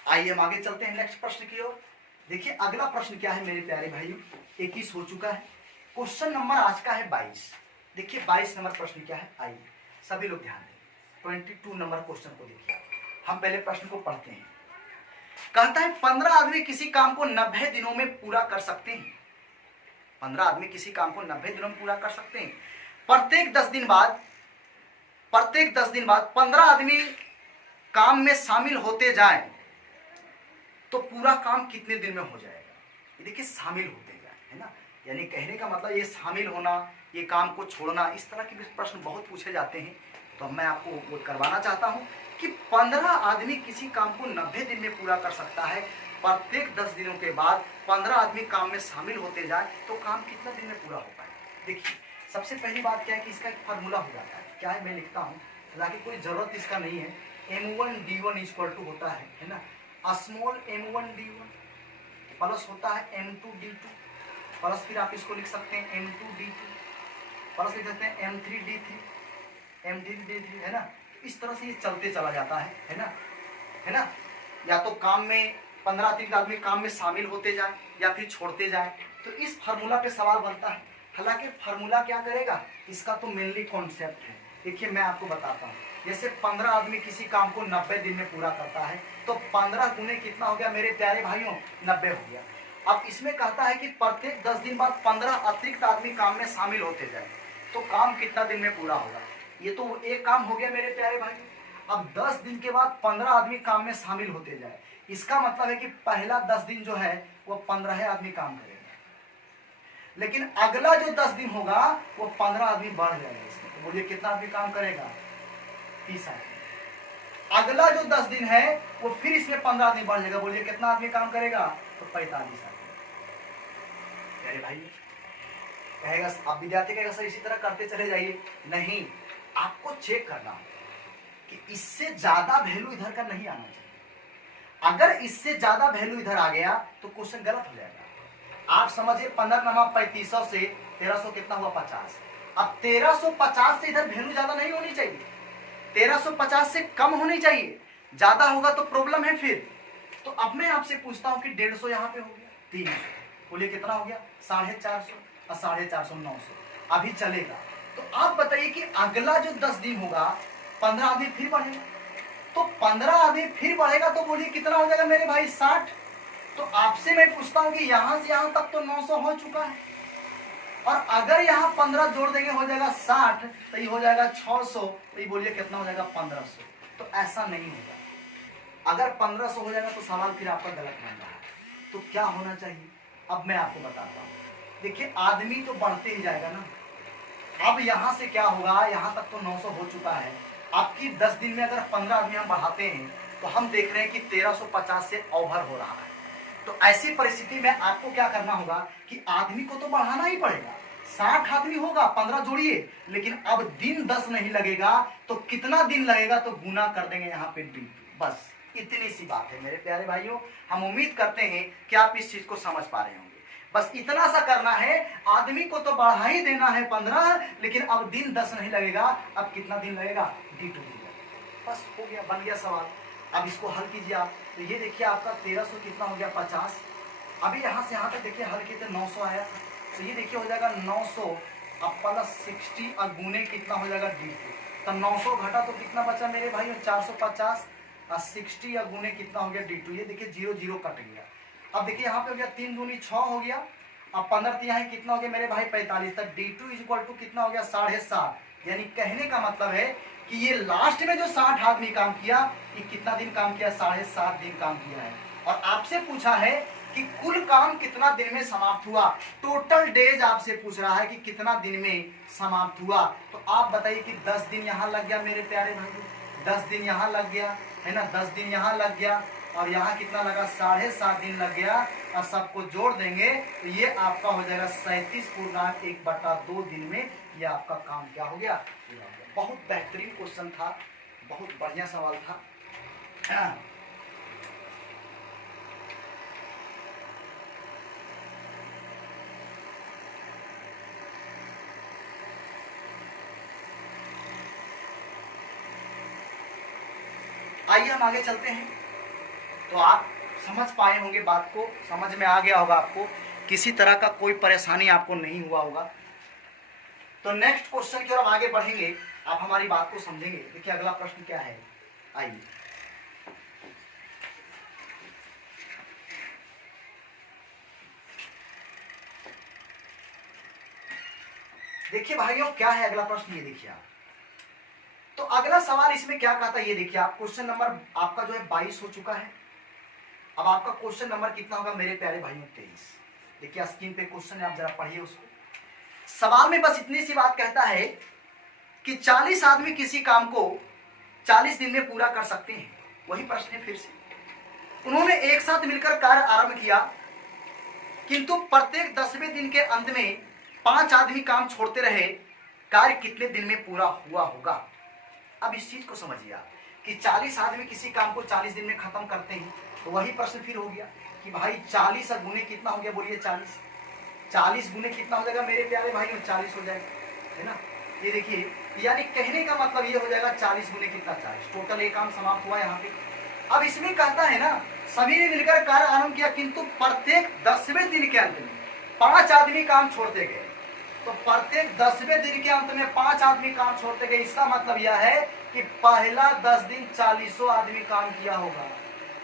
आइए हम आगे चलते हैं नेक्स्ट प्रश्न की ओर। देखिए अगला प्रश्न क्या है मेरे प्यारे भाइयों, 21 हो चुका है। क्वेश्चन नंबर आज का है 22। देखिए 22 नंबर प्रश्न क्या है, आइए सभी लोग ध्यान दें। 22 नंबर क्वेश्चन को देखिए, हम पहले प्रश्न को पढ़ते हैं। कहता है 15 आदमी किसी काम को 90 दिनों में पूरा कर सकते हैं। 15 आदमी किसी काम को 90 दिनों में पूरा कर सकते हैं। प्रत्येक 10 दिन बाद 15 आदमी काम में शामिल होते जाएं तो पूरा काम कितने दिन में हो जाएगा? ये देखिए शामिल होते जाए, है ना, यानी कहने का मतलब ये शामिल होना, ये काम को छोड़ना, इस तरह के प्रश्न बहुत पूछे जाते हैं। तो मैं आपको वो करवाना चाहता हूं कि 15 आदमी किसी काम को 90 दिन में पूरा कर सकता है। प्रत्येक 10 दिनों के बाद 15 आदमी काम में शामिल होते जाए तो काम कितना दिन में पूरा हो पाएगा? देखिए सबसे पहली बात क्या है कि इसका एक फार्मूला हो जाता है। क्या है मैं लिखता हूँ, हालांकि कोई जरूरत इसका नहीं है। M1D1 इक्वल टू होता है ना, स्मॉल M1D1 प्लस होता है M2D2 प्लस, फिर आप इसको लिख सकते हैं M2D2 प्लस लिख सकते हैं M3D3 है ना। इस तरह से ये चलते चला जाता है ना। या तो काम में 15 अतिरिक्त आदमी काम में शामिल होते जाए या फिर छोड़ते जाए, तो इस फार्मूला पे सवाल बनता है। हालांकि फार्मूला क्या करेगा, इसका तो मेनली कॉन्सेप्ट है। देखिए मैं आपको बताता हूँ, जैसे 15 आदमी किसी काम को 90 दिन में पूरा करता है तो 15 गुने कितना हो गया मेरे प्यारे भाइयों, 90 हो गया। अब इसमें कहता है कि प्रत्येक 10 दिन बाद 15 अतिरिक्त आदमी काम में शामिल होते जाए तो काम कितना दिन में पूरा होगा। ये तो एक काम हो गया मेरे प्यारे भाई। अब 10 दिन के बाद 15 आदमी काम में शामिल होते जाए, इसका मतलब है कि पहला 10 दिन जो है वो 15 आदमी काम करेगा, लेकिन अगला जो 10 दिन होगा वो 15 आदमी बढ़ जाएगा इसमें। तो बोलिए कितना आदमी काम करेगा, 30 आदमी। अगला जो 10 दिन है वो फिर इसमें 15 दिन बढ़ जाएगा। बोलिए कितना आदमी काम करेगा? तो 45 आदमी। अरे भाई कहेगा, अब विद्यार्थी कहेगा सर इसी तरह करते चले जाइए। नहीं, आपको चेक करना कि इससे ज्यादा वैल्यू इधर का नहीं आना चाहिए। अगर इससे ज्यादा वैल्यू इधर आ गया तो क्वेश्चन गलत हो जाएगा। आप समझिए 15 नमा 3500 से 1300 कितना हुआ? 50। अब 1350 से इधर वैल्यू ज्यादा नहीं होनी चाहिए, 1350 से कम होनी चाहिए। ज्यादा होगा तो प्रॉब्लम है फिर। तो अब मैं आपसे पूछता हूं कि 150 यहाँ पे हो गया, 300, बोलिए कितना हो गया? 450 और 450 900 अभी चलेगा। तो आप बताइए कि अगला जो 10 दिन होगा 15 आदमी फिर बढ़ेगा, तो 15 आदमी फिर बढ़ेगा तो बोलिए कितना हो जाएगा मेरे भाई? 60। तो आपसे मैं पूछता हूं कि यहां से यहां तक तो 900 हो चुका है, और अगर यहाँ 15 जोड़ देंगे हो जाएगा 60, तो ये हो जाएगा 600, तो ये बोलिए कितना हो जाएगा? 1500। तो ऐसा नहीं होगा। अगर 1500 हो जाएगा तो सवाल फिर आपका गलत बन रहा है। तो क्या होना चाहिए? अब मैं आपको बताता हूँ। देखिए आदमी तो बढ़ते ही जाएगा ना। अब यहाँ से क्या होगा? यहाँ तक तो 900 हो चुका है। आपकी 10 दिन में अगर 15 आदमी हम बढ़ाते हैं तो हम देख रहे हैं कि 1350 से ओवर हो रहा है। तो ऐसी परिस्थिति में आपको क्या करना होगा कि आदमी को तो बढ़ाना ही पड़ेगा। 60 आदमी होगा, 15 जोड़िए, लेकिन अब दिन 10 नहीं लगेगा तो कितना दिन लगेगा? तो गुना कर देंगे यहाँ पे 2। बस इतनी सी बात है मेरे प्यारे भाइयों। हम उम्मीद करते हैं कि आप इस चीज को समझ पा रहे होंगे। बस इतना सा करना है, आदमी को तो बढ़ा ही देना है 15, लेकिन अब दिन 10 नहीं लगेगा। अब कितना दिन लगेगा? D2 दिन लगेगा। बस हो गया, बन गया सवाल। अब इसको हल कीजिए आप। तो ये देखिए आपका 1300 कितना हो गया? 50। अभी यहाँ से यहाँ तक देखिए हल किए थे 900 आया। तो ये देखिए हो जाएगा 900 अब प्लस 60 और गुने कितना हो जाएगा? D2। तो 900 घटा तो कितना बचा मेरे भाई? 450 और 60 और गुने कितना हो गया? D2। ये देखिए 0 0 कट गया। अब देखिए यहाँ पे हो गया 3 दूनी 6 हो गया। अब 15 यहाँ कितना हो गया मेरे भाई? 45। तक D2 इक्वल टू कितना हो गया? 7.5। यानी कहने का मतलब है कि ये लास्ट में जो 60 आदमी काम किया, ये कितना दिन काम किया? 7.5 दिन काम किया है। और आपसे पूछा है कि कुल काम कितना दिन में समाप्त हुआ। टोटल डेज आपसे पूछ रहा है कि कितना दिन में समाप्त हुआ। तो आप बताइए कि 10 दिन यहाँ लग गया मेरे प्यारे भाई, 10 दिन यहाँ लग गया है ना, 10 दिन यहाँ लग गया, और यहाँ कितना लगा? 7.5 दिन लग गया। और सबको जोड़ देंगे तो ये आपका हो जाएगा 37.1/2 दिन में ये आपका काम क्या हो गया? बहुत बेहतरीन क्वेश्चन था, बहुत बढ़िया सवाल था। आइए हम आगे चलते हैं। तो आप समझ पाए होंगे बात को, समझ में आ गया होगा आपको, किसी तरह का कोई परेशानी आपको नहीं हुआ होगा। तो नेक्स्ट क्वेश्चन की ओर हम आगे बढ़ेंगे, आप हमारी बात को समझेंगे। देखिए अगला प्रश्न क्या है, आइए। देखिए भाइयों क्या है अगला प्रश्न, ये देखिए आप। तो अगला सवाल इसमें क्या कहता है ये देखिए आप। क्वेश्चन नंबर आपका जो है 22 हो चुका है। अब आपका क्वेश्चन नंबर कितना होगा मेरे प्यारे भाइयों? 23। देखिए स्क्रीन पे क्वेश्चन है, आप जरा पढ़िए उसको। सवाल में बस इतनी सी बात कहता है कि 40 आदमी किसी काम को 40 दिन में पूरा कर सकते हैं। वही प्रश्न है फिर से। उन्होंने एक साथ मिलकर कार्य आरंभ किया, किंतु प्रत्येक 10वें दिन के अंत में 5 आदमी काम छोड़ते रहे। कार्य कितने दिन में पूरा हुआ होगा? अब इस चीज को समझिए आप कि 40 आदमी किसी काम को 40 दिन में खत्म करते हैं। तो वही प्रश्न फिर हो गया कि भाई 40 और गुने कितना हो गया? बोलिए 40। 40 गुने कितना हो जाएगा मेरे प्यारे भाई? 40 हो जाएगा, है ना। ये देखिए, यानी कहने का मतलब ये हो जाएगा 40 गुने कितना? 40। टोटल एक काम समाप्त हुआ यहाँ पे। अब इसमें कहता है ना सभी ने मिलकर कार्य आरंभ किया, किंतु प्रत्येक 10वें दिन के अंत में 5 आदमी काम छोड़ते गए। तो प्रत्येक 10वें दिन के अंत में 5 आदमी काम छोड़ते गए। इसका मतलब यह है कि पहला 10 दिन 40 आदमी काम किया होगा,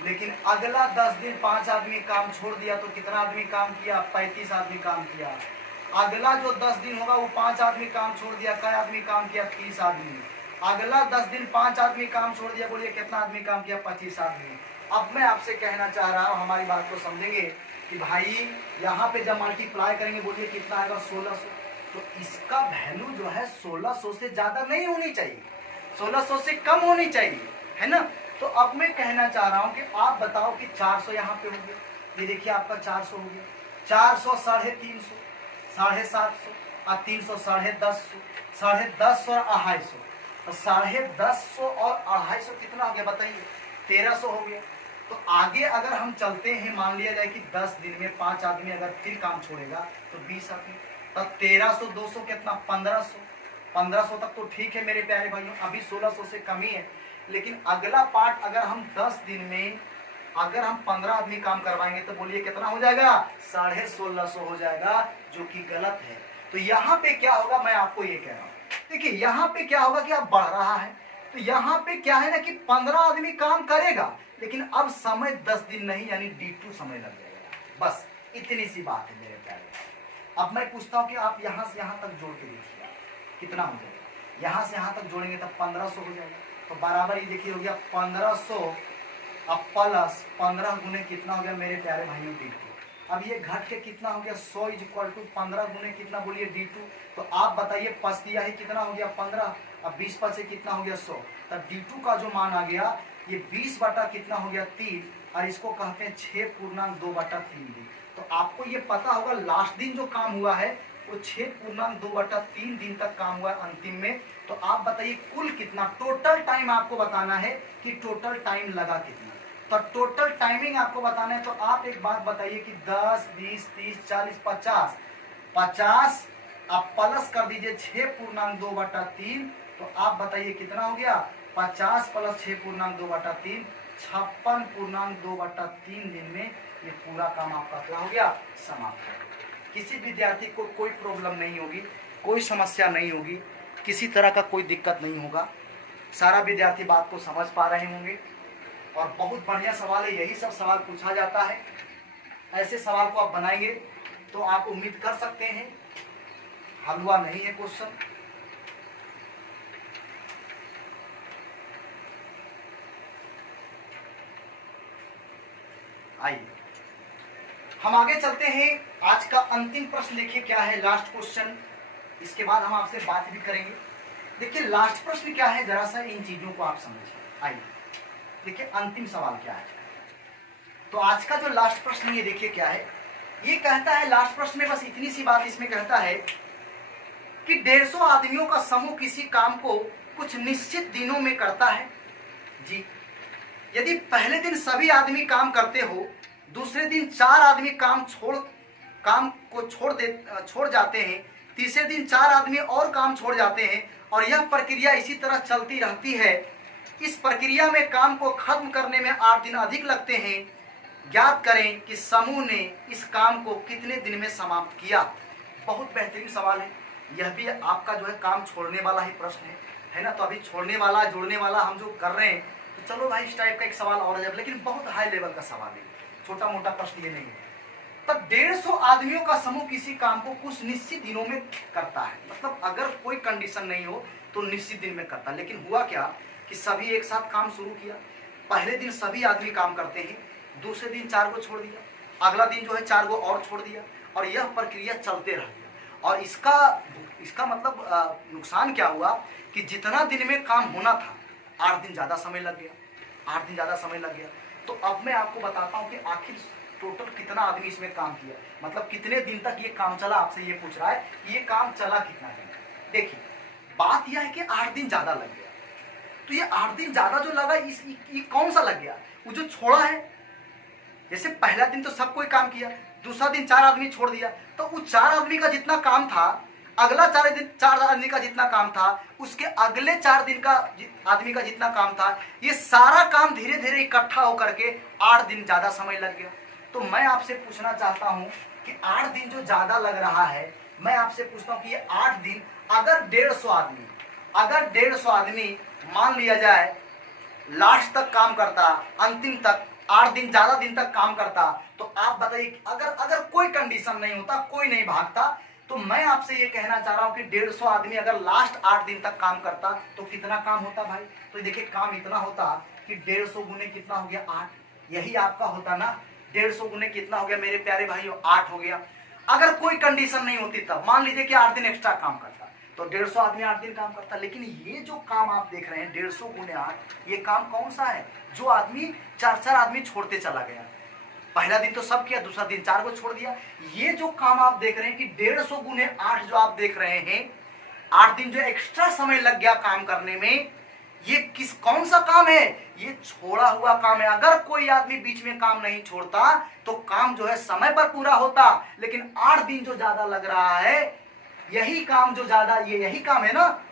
लेकिन अगला 10 दिन 5 आदमी काम छोड़ दिया तो कितना आदमी काम किया? 35 आदमी काम किया। अगला जो 10 दिन होगा वो 5 आदमी काम छोड़ दिया, कई आदमी काम किया? 30 आदमी। अगला 10 दिन 5 आदमी काम छोड़ दिया, बोलिए कितना आदमी काम किया? 25 आदमी। अब मैं आपसे कहना चाह रहा हूँ, हमारी बात को समझेंगे कि भाई यहाँ पे जब मल्टीप्लाई करेंगे बोलिए कितना आएगा? 1600। तो इसका वैल्यू जो है 1600 से ज्यादा नहीं होनी चाहिए, 1600 से कम होनी चाहिए। है ना। तो अब मैं कहना चाह रहा हूं कि आप बताओ कि 400 यहाँ पे हो गया, ये देखिए आपका 400 हो गया, 400 350, 750 और 300 1050, 1050 और 250, तो 1050 और 250 कितना हो गया बताइए, 1300 हो गया। तो आगे अगर हम चलते हैं, मान लिया जाए कि 10 दिन में 5 आदमी अगर फिर काम छोड़ेगा तो 20 आदमी, तब 1300 200 कितना 1500, 1500 तक तो ठीक है मेरे प्यारे भाइयों, अभी 1600 से कम ही है। लेकिन अगला पार्ट अगर हम 10 दिन में अगर हम 15 आदमी काम करवाएंगे तो बोलिए कितना हो जाएगा, 1650 हो जाएगा, जो कि गलत है। तो यहाँ पे क्या होगा, मैं आपको ये कह रहा हूँ, देखिए यहाँ पे क्या होगा कि अब बढ़ रहा है, तो यहाँ पे क्या है ना कि 15 आदमी काम करेगा, लेकिन अब समय 10 दिन नहीं यानी D2 समय लग जाएगा, बस इतनी सी बात है मेरे प्यारे। अब मैं पूछता हूँ कि आप यहाँ से यहाँ तक जोड़ के देखिए कितना हो जाएगा, यहाँ से यहाँ तक जोड़ेंगे तब 1500 हो जाएगा, तो बराबर ये देखिए हो गया 1500 अब प्लस 15 गुने कितना हो गया मेरे प्यारे भाइयों D2। अब ये घट के कितना हो गया 100 इक्वल टू 15 गुने कितना बोलिए D2। तो आप बताइए 5 दिया है कितना हो गया 15, अब 20 पर से कितना हो गया 100, तब D2 का जो मान आ गया ये 20 बटा कितना हो गया 3, और इसको कहते हैं 6.2/3 दिन। तो आपको ये पता होगा लास्ट दिन जो काम हुआ है वो 6.2/3 दिन तक काम हुआ अंतिम में। तो आप बताइए कुल कितना टोटल टाइम आपको बताना है कि टोटल टाइम लगा कितना, तो टोटल टाइमिंग आपको बताना है। तो आप एक बात बताइए कि 10 20 30 40 50 50 आप प्लस कर दीजिए 6.2/3, तो आप बताइए कितना हो गया 50 प्लस 6.2/3 56.2/3 दिन में ये पूरा काम आपका क्या हो गया समाप्त हो गया। किसी विद्यार्थी को कोई प्रॉब्लम नहीं होगी, कोई समस्या नहीं होगी, किसी तरह का कोई दिक्कत नहीं होगा, सारा विद्यार्थी बात को समझ पा रहे होंगे। और बहुत बढ़िया सवाल है, यही सब सवाल पूछा जाता है, ऐसे सवाल को आप बनाएंगे तो आप उम्मीद कर सकते हैं हलवा नहीं है क्वेश्चन। आइए हम आगे चलते हैं, आज का अंतिम प्रश्न देखिए क्या है, लास्ट क्वेश्चन, इसके बाद हम आपसे बात भी करेंगे। देखिए लास्ट प्रश्न क्या है, जरा सा इन चीजों को आप समझिए। आइए देखिए अंतिम सवाल क्या है। तो आज का जो लास्ट प्रश्न ये देखिए क्या है, ये कहता है लास्ट प्रश्न में बस इतनी सी बात इसमें कहता है कि 150 आदमियों का समूह किसी काम को कुछ निश्चित दिनों में करता है जी। यदि पहले दिन सभी आदमी काम करते हो, दूसरे दिन 4 आदमी काम को छोड़ जाते हैं, तीसरे दिन 4 आदमी और काम छोड़ जाते हैं, और यह प्रक्रिया इसी तरह चलती रहती है। इस प्रक्रिया में काम को खत्म करने में 8 दिन अधिक लगते हैं। ज्ञात करें कि समूह ने इस काम को कितने दिन में समाप्त किया। बहुत बेहतरीन सवाल है, यह भी आपका जो है काम छोड़ने वाला ही प्रश्न है ना। तो अभी छोड़ने वाला जोड़ने वाला हम जो कर रहे हैं, तो चलो भाई इस टाइप का एक सवाल और है, लेकिन बहुत हाई लेवल का सवाल है, छोटा मोटा प्रश्न ये नहीं है। तब 150 आदमियों का समूह किसी काम को कुछ निश्चित दिनों में करता है, मतलब अगर कोई कंडीशन नहीं हो तो निश्चित दिन में करता है। लेकिन हुआ क्या कि सभी एक साथ काम शुरू किया, पहले दिन सभी आदमी काम करते हैं, दूसरे दिन 4 को छोड़ दिया, अगला दिन जो है 4 को और छोड़ दिया, और यह प्रक्रिया चलते रह गया। और इसका मतलब नुकसान क्या हुआ कि जितना दिन में काम होना था 8 दिन ज्यादा समय लग गया, 8 दिन ज्यादा समय लग गया। तो अब मैं आपको बताता हूं कि आखिर टोटल कितना आदमी इसमें काम किया, मतलब कितने दिन तक ये काम चला। आपसे ये पूछ रहा है ये काम चला कितना दिन। देखिए बात यह है कि 8 दिन ज्यादा लग गया, तो ये 8 दिन ज्यादा जो लगा ये कौन सा लग गया, वो जो छोड़ा है। जैसे पहला दिन तो सब कोई काम किया, दूसरा दिन 4 आदमी छोड़ दिया, तो वो 4 आदमी का जितना काम था, अगला 4 आदमी का जितना काम था, उसके अगले 4 दिन का आदमी का जितना काम था, ये सारा काम धीरे धीरे इकट्ठा होकर के 8 दिन ज्यादा समय लग गया। तो मैं आपसे पूछना चाहता हूं कि 8 दिन जो ज्यादा लग रहा है, मैं आपसे पूछता हूं कि ये 8 दिन अगर 150 आदमी मान लिया जाए लास्ट तक काम करता, अंतिम तक 8 दिन ज्यादा दिन तक काम करता, तो आप बताइए अगर कोई कंडीशन नहीं होता, कोई नहीं भागता, तो मैं आपसे ये कहना चाह रहा हूं कि 150 आदमी अगर लास्ट 8 दिन तक काम करता तो कितना काम होता भाई। तो देखिए काम इतना होता कि 150 गुने कितना हो गया 8, यही आपका होता ना। 150 गुने कितना हो गया मेरे प्यारे भाइयों 8 हो गया। अगर कोई कंडीशन नहीं होती तब मान लीजिए कि 8 दिन एक्स्ट्रा काम करता, तो 150 आदमी 8 दिन काम करता। लेकिन ये जो काम आप देख रहे हैं 150 गुने 8, ये काम कौन सा है? जो आदमी 4-4 आदमी छोड़ते चला गया। पहला दिन तो सब किया, दूसरा दिन 4 को छोड़ दिया। ये जो काम आप देख रहे हैं कि 150 गुने 8 जो आप देख रहे हैं, 8 दिन जो एक्स्ट्रा समय लग गया काम करने में, ये कौन सा काम है? ये छोड़ा हुआ काम है। अगर कोई आदमी बीच में काम नहीं छोड़ता तो काम जो है समय पर पूरा होता। लेकिन 8 दिन जो ज्यादा लग रहा है, यही काम जो ज्यादा, ये यही काम है ना।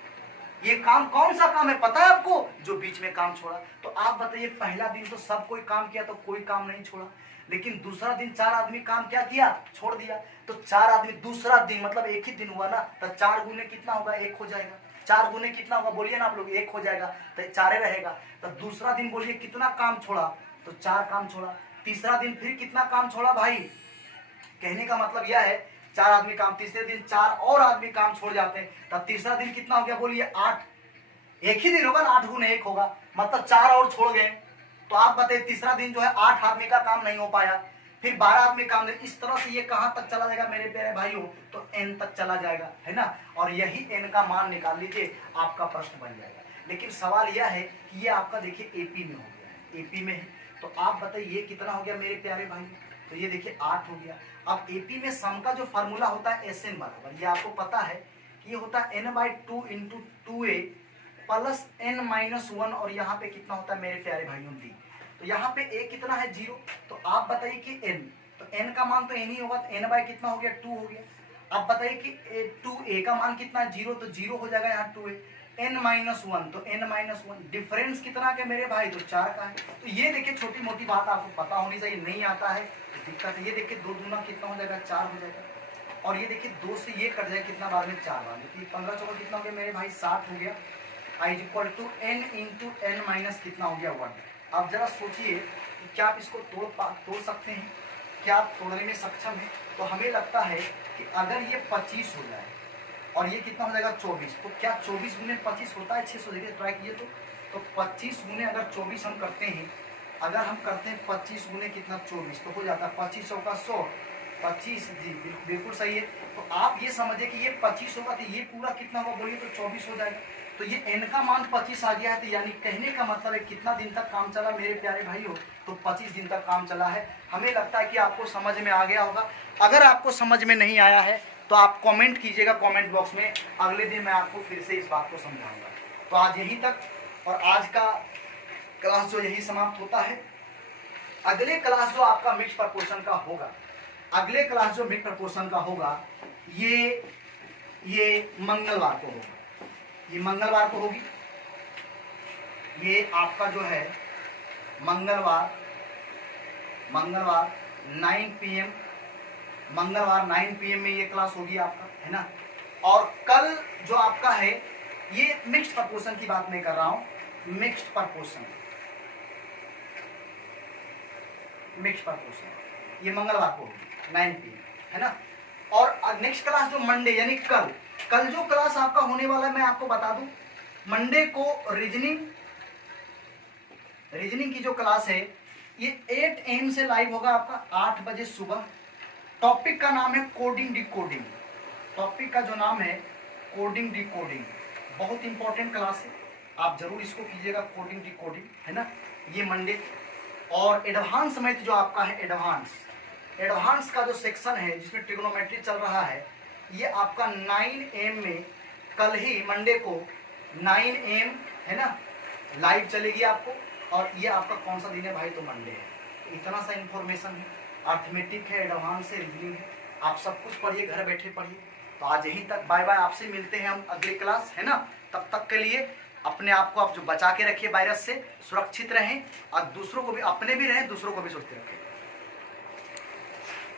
ये काम कौन सा काम है पता है आपको? जो बीच में काम छोड़ा। तो आप बताइए, पहला दिन तो सब कोई काम किया तो कोई काम नहीं छोड़ा, लेकिन दूसरा दिन 4 आदमी काम क्या किया? छोड़ दिया। तो 4 आदमी दूसरा दिन मतलब एक ही दिन हुआ ना, तो 4 गुने कितना होगा? 1 हो जाएगा। 4 गुने कितना होगा बोलिए ना आप लोग? 1 हो जाएगा, तो 4 रहेगा। तो दूसरा दिन बोलिए कितना काम छोड़ा? तो 4 काम छोड़ा। तीसरा दिन फिर कितना काम छोड़ा भाई? कहने का मतलब यह है 4 आदमी काम, तीसरे दिन 4 और आदमी काम छोड़ जाते हैं, तब तीसरा दिन कितना हो गया बोलिए? 8। एक ही दिन होगा ना, 8 गुने 1 होगा, मतलब 4 और छोड़ गए। तो आप बताइए तीसरा दिन जो है 8 आदमी का काम नहीं हो पाया, फिर 12 आदमी काम नहीं। इस तरह से ये कहां तक चला जाएगा मेरे प्यारे भाइयों? तो n तक चला जाएगा, है ना। और यही n का मान निकाल लीजिए, आपका प्रश्न बन जाएगा। लेकिन सवाल यह है कि ये आपका देखिए एपी में हो गया है, एपी में है। तो आप बताइए ये कितना हो गया मेरे प्यारे भाई? तो ये देखिए 8 हो गया। अब एपी में सम का जो फार्मूला होता है SN बराबर, ये आपको पता है कि ये होता है n/2 × 2a प्लस n-1, और यहाँ पे कितना होता है मेरे प्यारे भाइयों? d। तो यहाँ पे a कितना है? 0। तो आप बताइए कि n, तो n का मान तो n ही होगा, तो n बाय कितना हो गया? 2 हो गया। अब बताइए कि 2a का मान कितना है? 0, तो 0 हो जाएगा यहाँ 2a। n-1, तो n-1 डिफरेंस कितना के मेरे भाई? तो 4 का है। तो ये देखिए छोटी मोटी बात आपको पता होनी चाहिए, नहीं आता है दिक्कत है। ये देखिए 2 दूना कितना हो जाएगा? 4 हो जाएगा। और ये देखिए 2 से ये कट जाएगा कितना बाद में? 4 बाद में। 15 चौका कितना हो गया मेरे भाई? 60 हो गया। i = n × n - कितना हो गया? 1। आप जरा सोचिए कि क्या आप इसको तोड़ सकते हैं? क्या आप तोड़ने में सक्षम हैं? तो हमें लगता है कि अगर ये 25 हो जाए और ये कितना हो जाएगा? 24, तो क्या 24 गुने 25 होता है? 600 देखिए, ट्राई कीजिए। तो 25 गुने अगर 24 हम करते हैं, अगर हम करते हैं 25 गुने कितना? 24, तो हो जाता है 25 चौका 100, 25। जी बिल्कुल सही है। तो आप ये समझिए कि ये 25 होगा, तो ये पूरा कितना होगा बोलिए? तो 24 हो जाएगा। तो ये n का मान 25 आ गया है। तो यानी कहने का मतलब है कितना दिन तक काम चला मेरे प्यारे भाइयों? तो 25 दिन तक काम चला है। हमें लगता है कि आपको समझ में आ गया होगा। अगर आपको समझ में नहीं आया है तो आप कमेंट कीजिएगा कमेंट बॉक्स में, अगले दिन मैं आपको फिर से इस बात को समझाऊंगा। तो आज यहीं तक, और आज का क्लास जो यही समाप्त होता है। अगले क्लास जो आपका मिक्स प्रपोर्शन का होगा, अगले क्लास जो मिक्स प्रपोर्शन का होगा, ये मंगलवार को होगा। ये मंगलवार को होगी। ये आपका जो है मंगलवार 9 PM, मंगलवार 9 PM में ये क्लास होगी आपका, है ना। और कल जो आपका है, ये मिक्स्ड प्रपोर्शन की बात नहीं कर रहा हूं, मिक्स्ड प्रपोर्शन, ये मंगलवार को होगी 9 PM, है ना। और नेक्स्ट क्लास जो मंडे यानी कल जो क्लास आपका होने वाला है, मैं आपको बता दूं, मंडे को रीजनिंग की जो क्लास है, ये 8 AM से लाइव होगा आपका 8 बजे सुबह। टॉपिक का नाम है कोडिंग डिकोडिंग। टॉपिक का जो नाम है कोडिंग डिकोडिंग, बहुत इंपॉर्टेंट क्लास है, आप जरूर इसको कीजिएगा, कोडिंग डिकोडिंग, है ना। ये मंडे। और एडवांस मैथ जो आपका है, एडवांस का जो सेक्शन है जिसमें ट्रिग्नोमेट्री चल रहा है, ये आपका 9 AM में कल ही मंडे को 9 AM, है ना, लाइव चलेगी आपको। और ये आपका कौन सा दिन है भाई? तो मंडे है। इतना सा इंफॉर्मेशन है, अर्थमेटिक है, एडवांस है, रीजनिंग है, आप सब कुछ पढ़िए, घर बैठे पढ़िए। तो आज यहीं तक, बाय बाय। आपसे मिलते हैं हम अगली क्लास, है ना। तब तक के लिए अपने आप को आप जो बचा के रखिए, वायरस से सुरक्षित रहें, और दूसरों को भी, अपने भी रहें, दूसरों को भी सुरक्षित रखें।